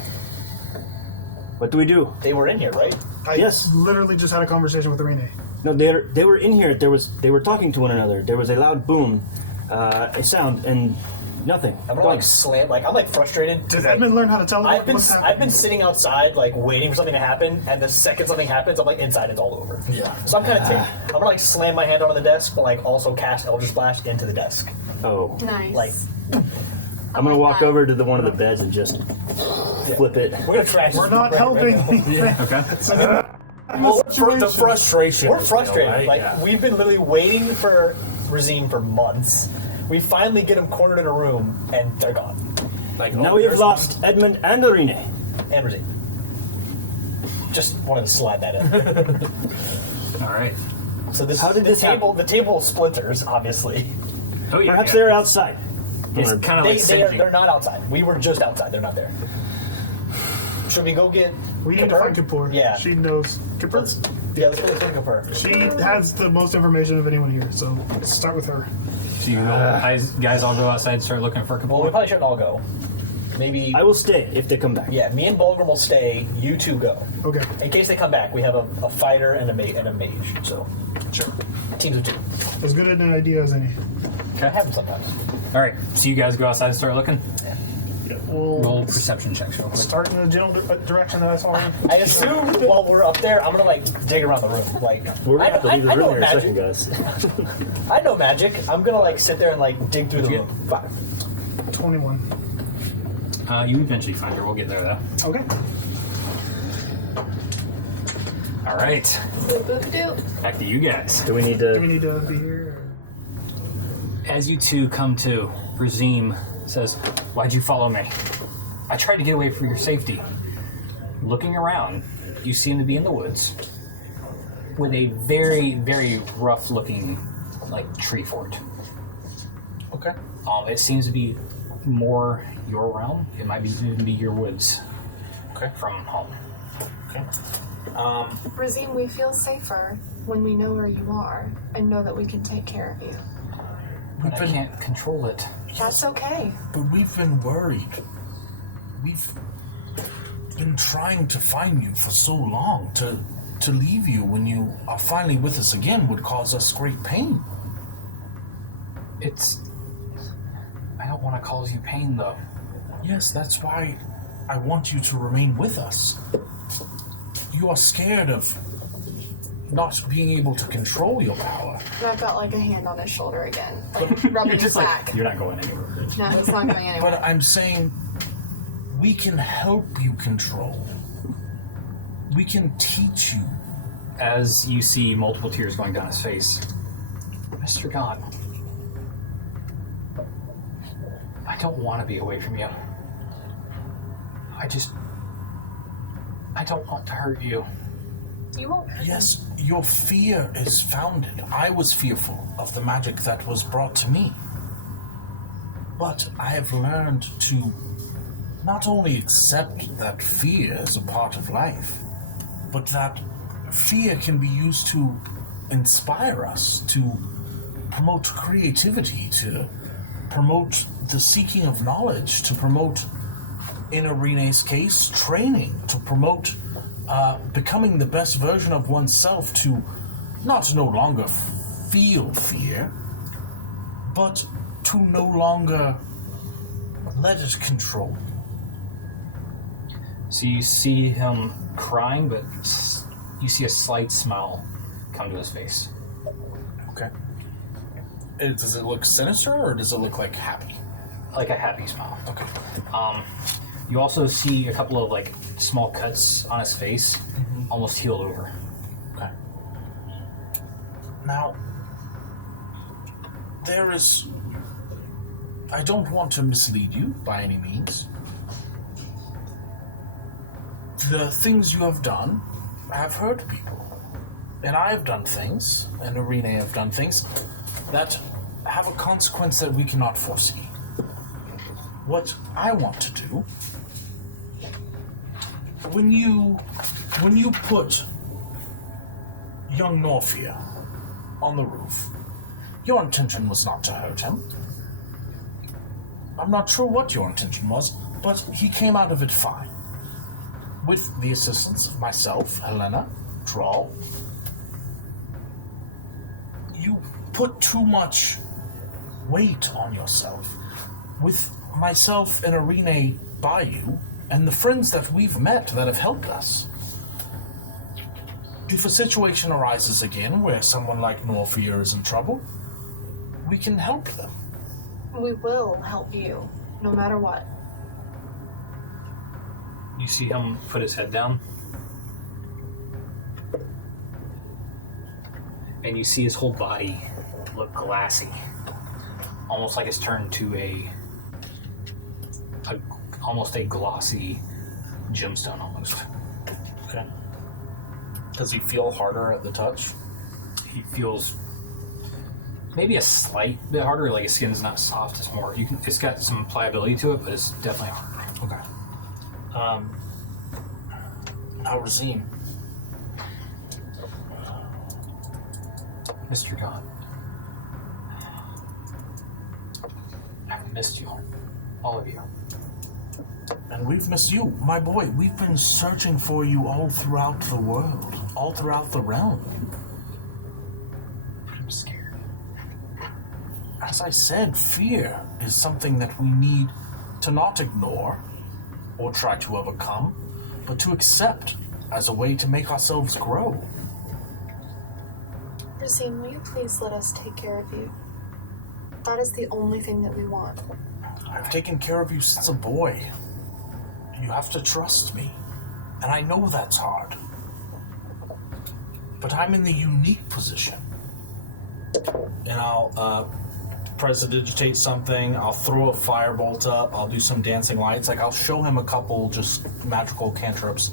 What do we do? They were in here, right? I Yes. literally just had a conversation with Arine. No, they were in here. They were talking to one another. There was a loud boom, a sound, and nothing. I'm gonna like slam. Like I'm like frustrated. Did like, Edmund learn how to tell them I've been what's happening? I've been sitting outside like waiting for something to happen, and the second something happens, I'm like inside. It's all over. Yeah. So I'm kind of ticked. I'm gonna like slam my hand onto the desk, but like also cast Eldritch Blast into the desk. Oh. Nice. Like I'm gonna walk over to one of the beds and just flip it. we're gonna trash. We're this not right helping now. anything. Okay. Well, The frustration. We're is frustrated. real, right? Like Yeah. we've been literally waiting for Rezim for months. We finally get him cornered in a room, and they're gone. Like, Now oh, we have there's lost Edmund and Arine. And Rezim. Just wanted to slide that in. All right. So this How did the this table. The table splinters, obviously. Oh yeah. Perhaps yeah. they're outside. It's kind of like singeing. They're not outside. We were just outside. They're not there. Should we go get? We need to Kippur? find Kippur. Yeah. She knows. Kippur? Let's go get Kippur. She has the most information of anyone here, so let's start with her. So you guys all go outside and start looking for Well, we Kabul. probably shouldn't all go. Maybe. I will stay if they come back. Yeah, me and Bulgrim will stay. You two go. Okay. In case they come back, we have a fighter and a mage. So Sure. teams of two. As good an idea as any. I have them sometimes. All right. So you guys go outside and start looking. We'll Roll perception checks real quick. start in the general direction that I saw her. I assume while we're up there, I'm gonna like dig around the room. Like We're gonna have to leave the I room know here in a second, magic. guys. I know magic. I'm gonna like sit there and like dig through the What'd room. you 5. 21. You eventually find her. We'll get there though. Okay. All right. Boop, boop, doop. Back to you guys. Do we need Do we to? need to be here? As you two come to, Rezim says, "Why'd you follow me? I tried to get away for your safety." Looking around, you seem to be in the woods with a very, very rough-looking, like tree fort. Okay. It seems to be more your realm. It might even be your woods. Okay. From home. Okay. Rezim, we feel safer when we know where you are and know that we can take care of you. But I can't control it. That's okay. But we've been worried. We've been trying to find you for so long. To leave you when you are finally with us again would cause us great pain. I don't want to cause you pain, though. Yes, that's why I want you to remain with us. You are scared of not being able to control your power. And I've got like a hand on his shoulder again, like rubbing his back. You're not going anywhere. No, he's not going anywhere. But I'm saying we can help you control. We can teach you. As you see multiple tears going down his face, Mr. God, I don't want to be away from you. I don't want to hurt you. You won't. Yes, your fear is founded. I was fearful of the magic that was brought to me. But I have learned to not only accept that fear is a part of life, but that fear can be used to inspire us, to promote creativity, to promote the seeking of knowledge, to promote, in Arine's case, training, to promote becoming the best version of oneself, to not no longer feel fear, but to no longer let it control. So you see him crying, but you see a slight smile come to his face. Okay. Does it look sinister, or does it look like happy? Like a happy smile. Okay. You also see a couple of like small cuts on his face, almost healed over. Okay. Now, I don't want to mislead you by any means. The things you have done have hurt people. And I have done things, and Arine have done things, that have a consequence that we cannot foresee. What I want to do, when you put young Norphia on the roof, your intention was not to hurt him. I'm not sure what your intention was, but he came out of it fine. With the assistance of myself, Helena, Droll. You put too much weight on yourself. With myself and Arine by you, and the friends that we've met that have helped us. If a situation arises again where someone like Norphia is in trouble, we can help them. We will help you, no matter what. You see him put his head down. And you see his whole body look glassy. Almost like it's turned to almost a glossy gemstone almost. Okay. Does he feel harder at the touch? He feels maybe a slight bit harder, like his skin's not soft, it's more, it's got some pliability to it, but it's definitely harder. Okay. Now, Rezim. Mr. God, I've missed you, all of you. And we've missed you, my boy. We've been searching for you all throughout the world, all throughout the realm. I'm scared. As I said, fear is something that we need to not ignore or try to overcome, but to accept as a way to make ourselves grow. Rezim, will you please let us take care of you? That is the only thing that we want. I've taken care of you since a boy. You have to trust me. And I know that's hard. But I'm in the unique position. And I'll prestidigitate something, I'll throw a firebolt up, I'll do some dancing lights, like I'll show him a couple just magical cantrips.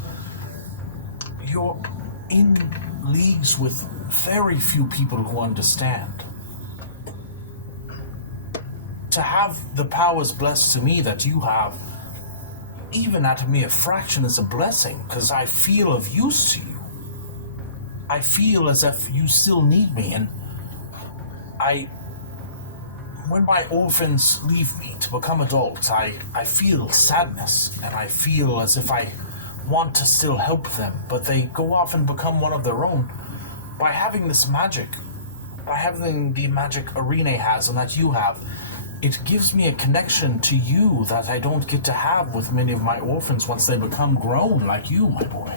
You're in leagues with very few people who understand. To have the powers blessed to me that you have, even at a mere fraction, is a blessing, because I feel of use to you. I feel as if you still need me, and when my orphans leave me to become adults, I feel sadness, and I feel as if I want to still help them, but they go off and become one of their own. By having this magic, by having the magic Arine has and that you have, it gives me a connection to you that I don't get to have with many of my orphans once they become grown like you, my boy.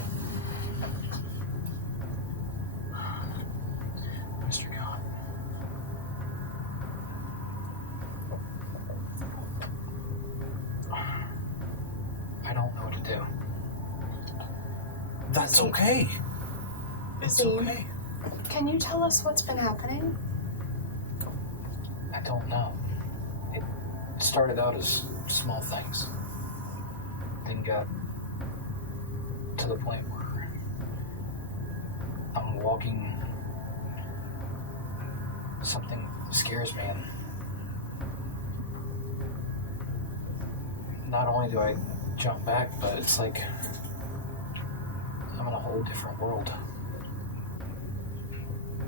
to. That's okay. It's See? okay. Can you tell us what's been happening? I don't know. It started out as small things. Then got to the point where I'm walking. Something scares me, and not only do I jump back, but it's like I'm in a whole different world.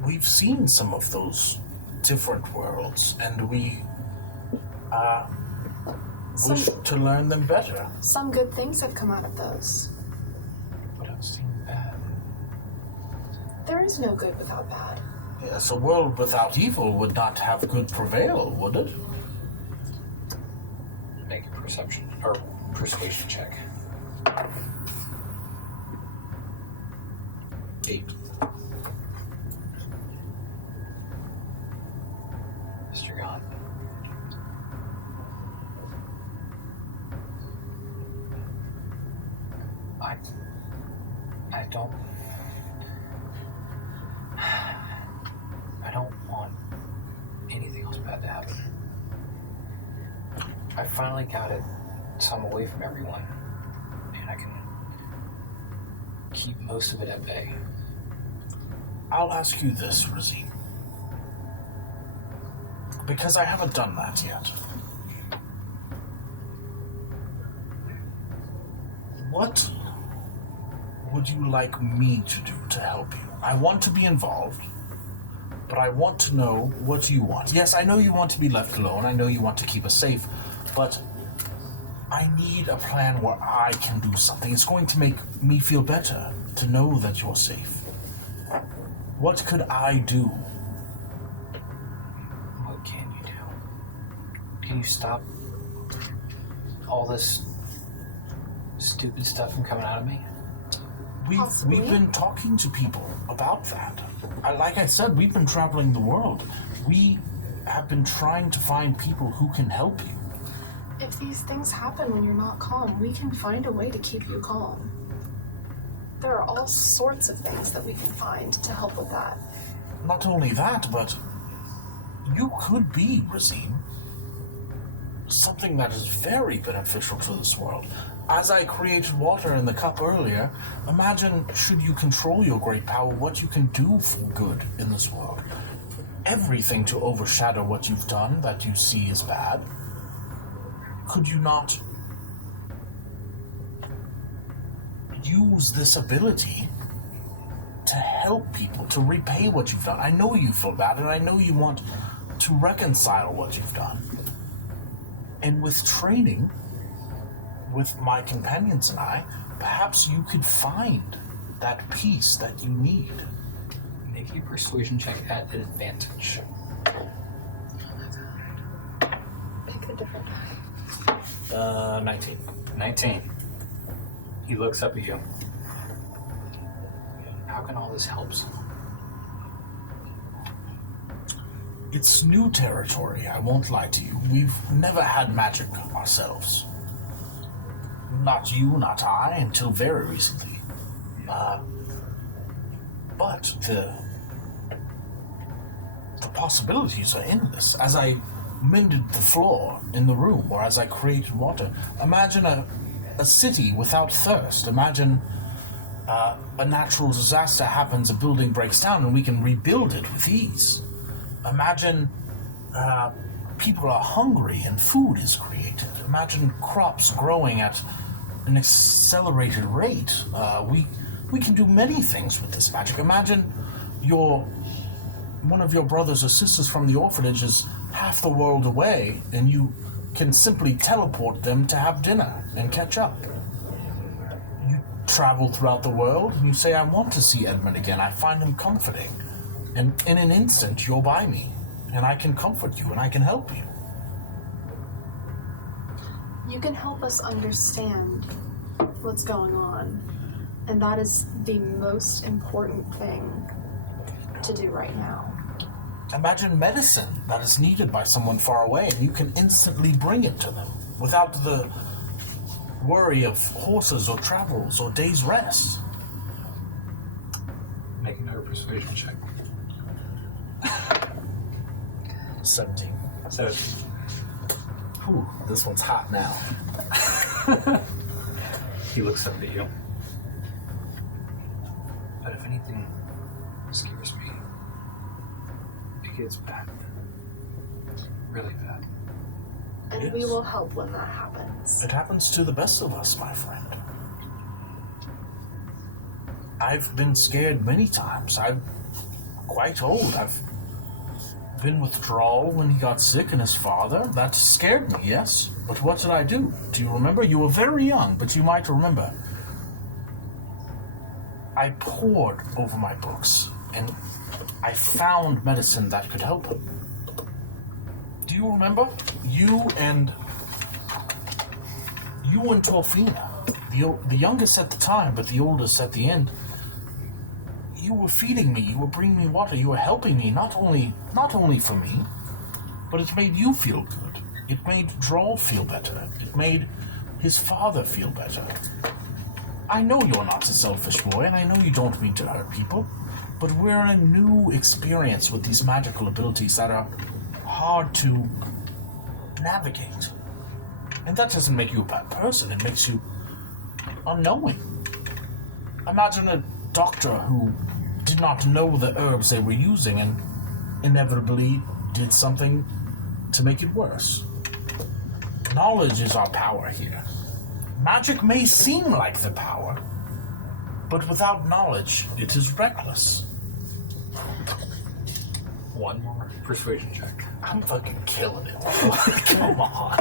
We've seen some of those different worlds, and we wish to learn them better. Some good things have come out of those. But I've seen bad. There is no good without bad. Yes, a world without evil would not have good prevail, would it? Make a perception or persuasion check. 8. Mr. God. I don't want anything else bad to happen. I finally got it so I'm away from everyone, and I can keep most of it at bay. I'll ask you this, Rezim. Because I haven't done that yet. What would you like me to do to help you? I want to be involved, but I want to know what you want. Yes, I know you want to be left alone. I know you want to keep us safe, but I need a plan where I can do something. It's going to make me feel better to know that you're safe. What could I do? What can you do? Can you stop all this stupid stuff from coming out of me? Possibly. We've been talking to people about that. Like I said, we've been traveling the world. We have been trying to find people who can help you. If these things happen when you're not calm, we can find a way to keep you calm. There are all sorts of things that we can find to help with that. Not only that, but you could be, Rezim, something that is very beneficial to this world. As I created water in the cup earlier, imagine, should you control your great power, what you can do for good in this world. Everything to overshadow what you've done that you see as bad. Could you not use this ability to help people, to repay what you've done? I know you feel bad, and I know you want to reconcile what you've done. And with training, with my companions and I, perhaps you could find that peace that you need. Make a persuasion check at advantage. Pick a different die. 19. 19. He looks up at you. How can all this help someone? It's new territory, I won't lie to you. We've never had magic ourselves. Not you, not I, until very recently. But the possibilities are endless. As I mended the floor in the room, or as I created water, imagine a city without thirst. Imagine a natural disaster happens, a building breaks down, and we can rebuild it with ease. Imagine people are hungry and food is created. Imagine crops growing at an accelerated rate. We can do many things with this magic. Imagine one of your brothers or sisters from the orphanage is half the world away, and you can simply teleport them to have dinner and catch up. You travel throughout the world, and you say, I want to see Edmund again. I find him comforting. And in an instant, you're by me, and I can comfort you, and I can help you. You can help us understand what's going on, and that is the most important thing to do right now. Imagine medicine that is needed by someone far away, and you can instantly bring it to them without worry of horses or travels or days' rest. Make another persuasion check. 17. So, Whew, this one's hot now. he looks up at you. But if anything scares me, it gets bad. Really bad. And we will help when that happens. It happens to the best of us, my friend. I've been scared many times. I'm quite old. I've been withdrawal when he got sick and his father. That scared me, yes. But what did I do? Do you remember? You were very young, but you might remember. I pored over my books, and I found medicine that could help him. Do you remember? You and Torfina, the youngest at the time, but the oldest at the end. You were feeding me, you were bringing me water, you were helping me, not only for me, but it made you feel good. It made Droll feel better. It made his father feel better. I know you're not a selfish boy, and I know you don't mean to hurt people, but we're in a new experience with these magical abilities that are hard to navigate. And that doesn't make you a bad person, it makes you unknowing. Imagine a doctor who did not know the herbs they were using and inevitably did something to make it worse. Knowledge is our power here. Magic may seem like the power, but without knowledge, it is reckless. One more persuasion check. I'm fucking killing it. Come on.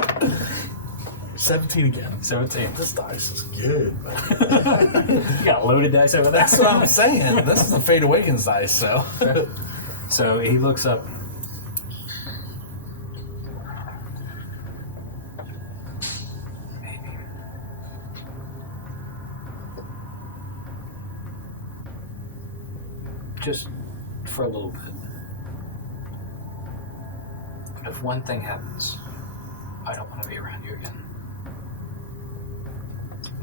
17 again. 17. This dice is good, man. You got loaded dice over there. That's what I'm saying. This is the Fate Awakens dice, so. So he looks up. Maybe. Just for a little bit. But if one thing happens, I don't want to be around you again.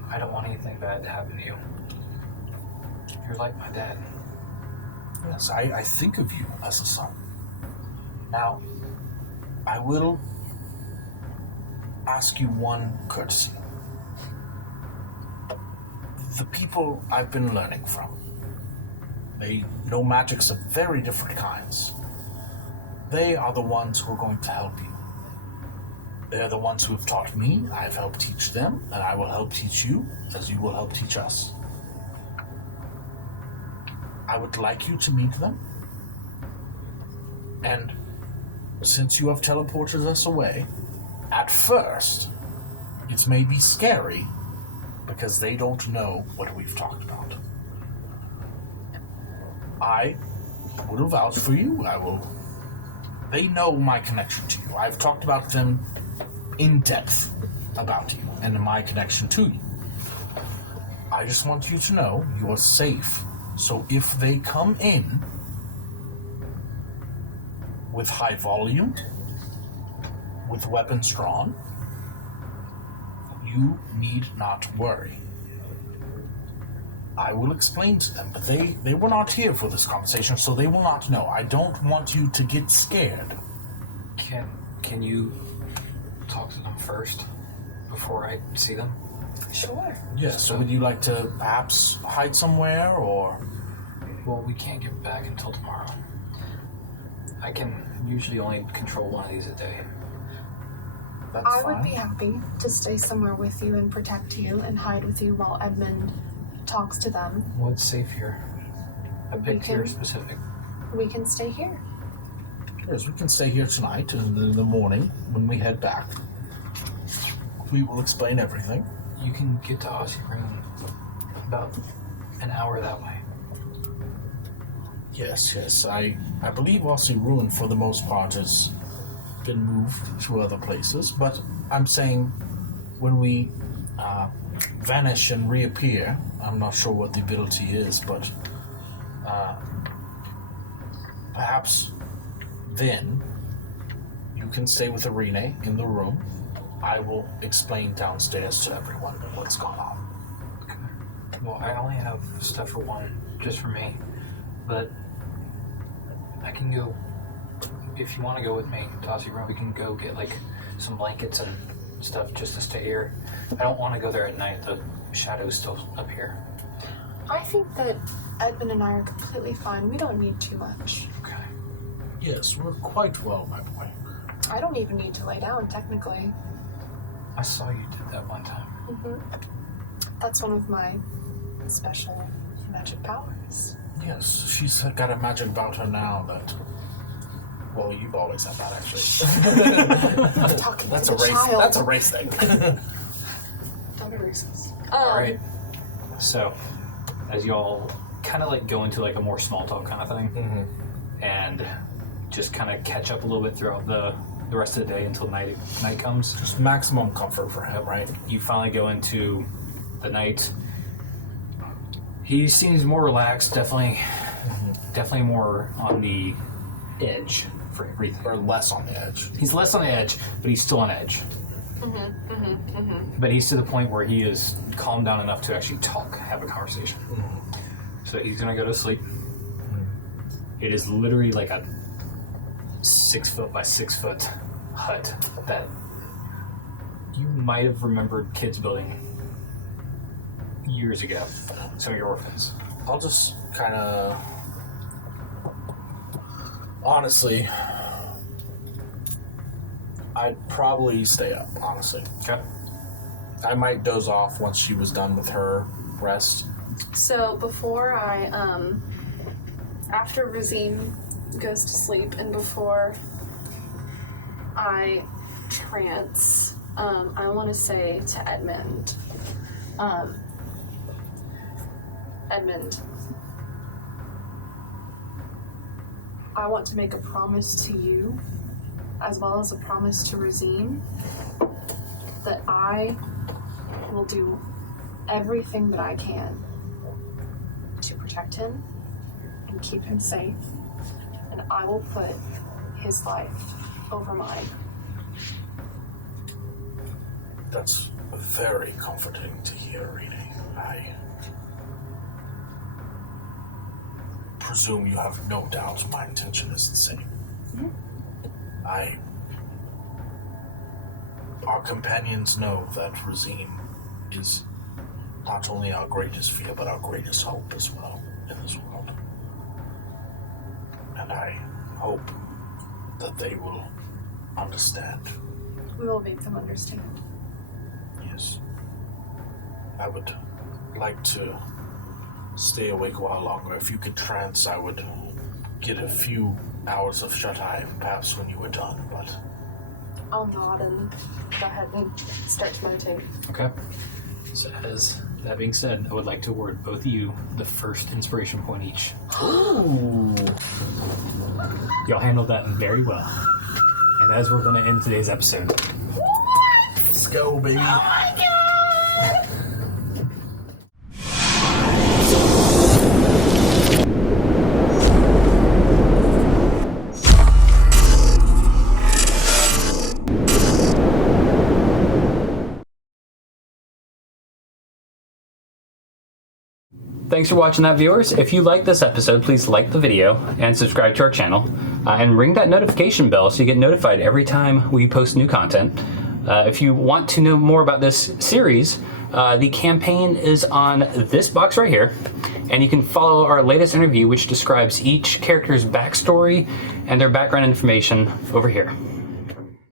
I don't want anything bad to happen to you. You're like my dad. Yes, I think of you as a son. Now, I will ask you one courtesy. The people I've been learning from, they know magics of very different kinds. They are the ones who are going to help you. They're the ones who have taught me. I've helped teach them, and I will help teach you, as you will help teach us. I would like you to meet them. And since you have teleported us away, at first, it may be scary because they don't know what we've talked about. I will vouch for you. They know my connection to you. I've talked about them in depth about you and my connection to you. I just want you to know you're safe. So if they come in with high volume, with weapons drawn, you need not worry. I will explain to them, but they were not here for this conversation, so they will not know. I don't want you to get scared. Can you talk to them first before I see them? Sure. Yes, so would you like to perhaps hide somewhere, or? Well, we can't get back until tomorrow. I can usually only control one of these a day. That's I fine. would be happy to stay somewhere with you and protect you and hide with you while Edmund talks to them. What's safe here? I picked can- here specific. We can stay here. Yes, we can stay here tonight, and in the morning, when we head back, we will explain everything. You can get to Aussie Room about an hour that way. Yes, I believe Aussie Ruin, for the most part, has been moved to other places, but I'm saying when we vanish and reappear, I'm not sure what the ability is, but perhaps then you can stay with Arine in the room, I will explain downstairs to everyone what's going on. Well, I only have stuff for one, just for me. But I can go, if you want to go with me, Tassie, we can go get like some blankets and stuff just to stay here. I don't want to go there at night. The shadow's still up here. I think that Edmund and I are completely fine. We don't need too much. Okay. Yes, we're quite well, my boy. I don't even need to lay down, technically. I saw you did that one time. That's one of my special magic powers. Yes, she's got a magic about her now that... Well, you've always had that, actually. I'm talking That's to a the race. child. That's a race thing. Don't be racist. All right. So, as y'all kind of like go into like a more small talk kind of thing, and just kind of catch up a little bit throughout the rest of the day until night comes. Just maximum comfort for him, right? You finally go into the night. He seems more relaxed, definitely more on the edge for everything. Or less on the edge. He's less on the edge, but he's still on edge. But he's to the point where he is calmed down enough to actually talk, have a conversation. So he's gonna go to sleep. It is literally like a 6 foot by 6 foot hut that you might have remembered kids building years ago. Some of your orphans. I'll just kind of... Honestly, I'd probably stay up, honestly. Okay. I might doze off once she was done with her rest. So before I, after Rezim goes to sleep and before I trance, I want to say to Edmund, Edmund, I want to make a promise to you, as well as a promise to Rezim, that I will do everything that I can to protect him and keep him safe, and I will put his life over mine. That's very comforting to hear, Arine. I presume you have no doubt my intention is the same. Our companions know that Rezim is not only our greatest fear, but our greatest hope as well in this world. And I hope that they will understand. We will make them understand. Yes. I would like to stay awake a while longer. If you could trance, I would get a few hours of shut-eye, perhaps when you were done, but... I'll nod and go ahead and start to meditate. Okay. So as that being said, I would like to award both of you the first inspiration point each. Ooh. Y'all handled that very well. And as we're going to end today's episode. Let's go, baby. Oh my god! Thanks for watching that, viewers. If you like this episode, please like the video and subscribe to our channel. And ring that notification bell so you get notified every time we post new content. If you want to know more about this series, the campaign is on this box right here. And you can follow our latest interview, which describes each character's backstory and their background information over here.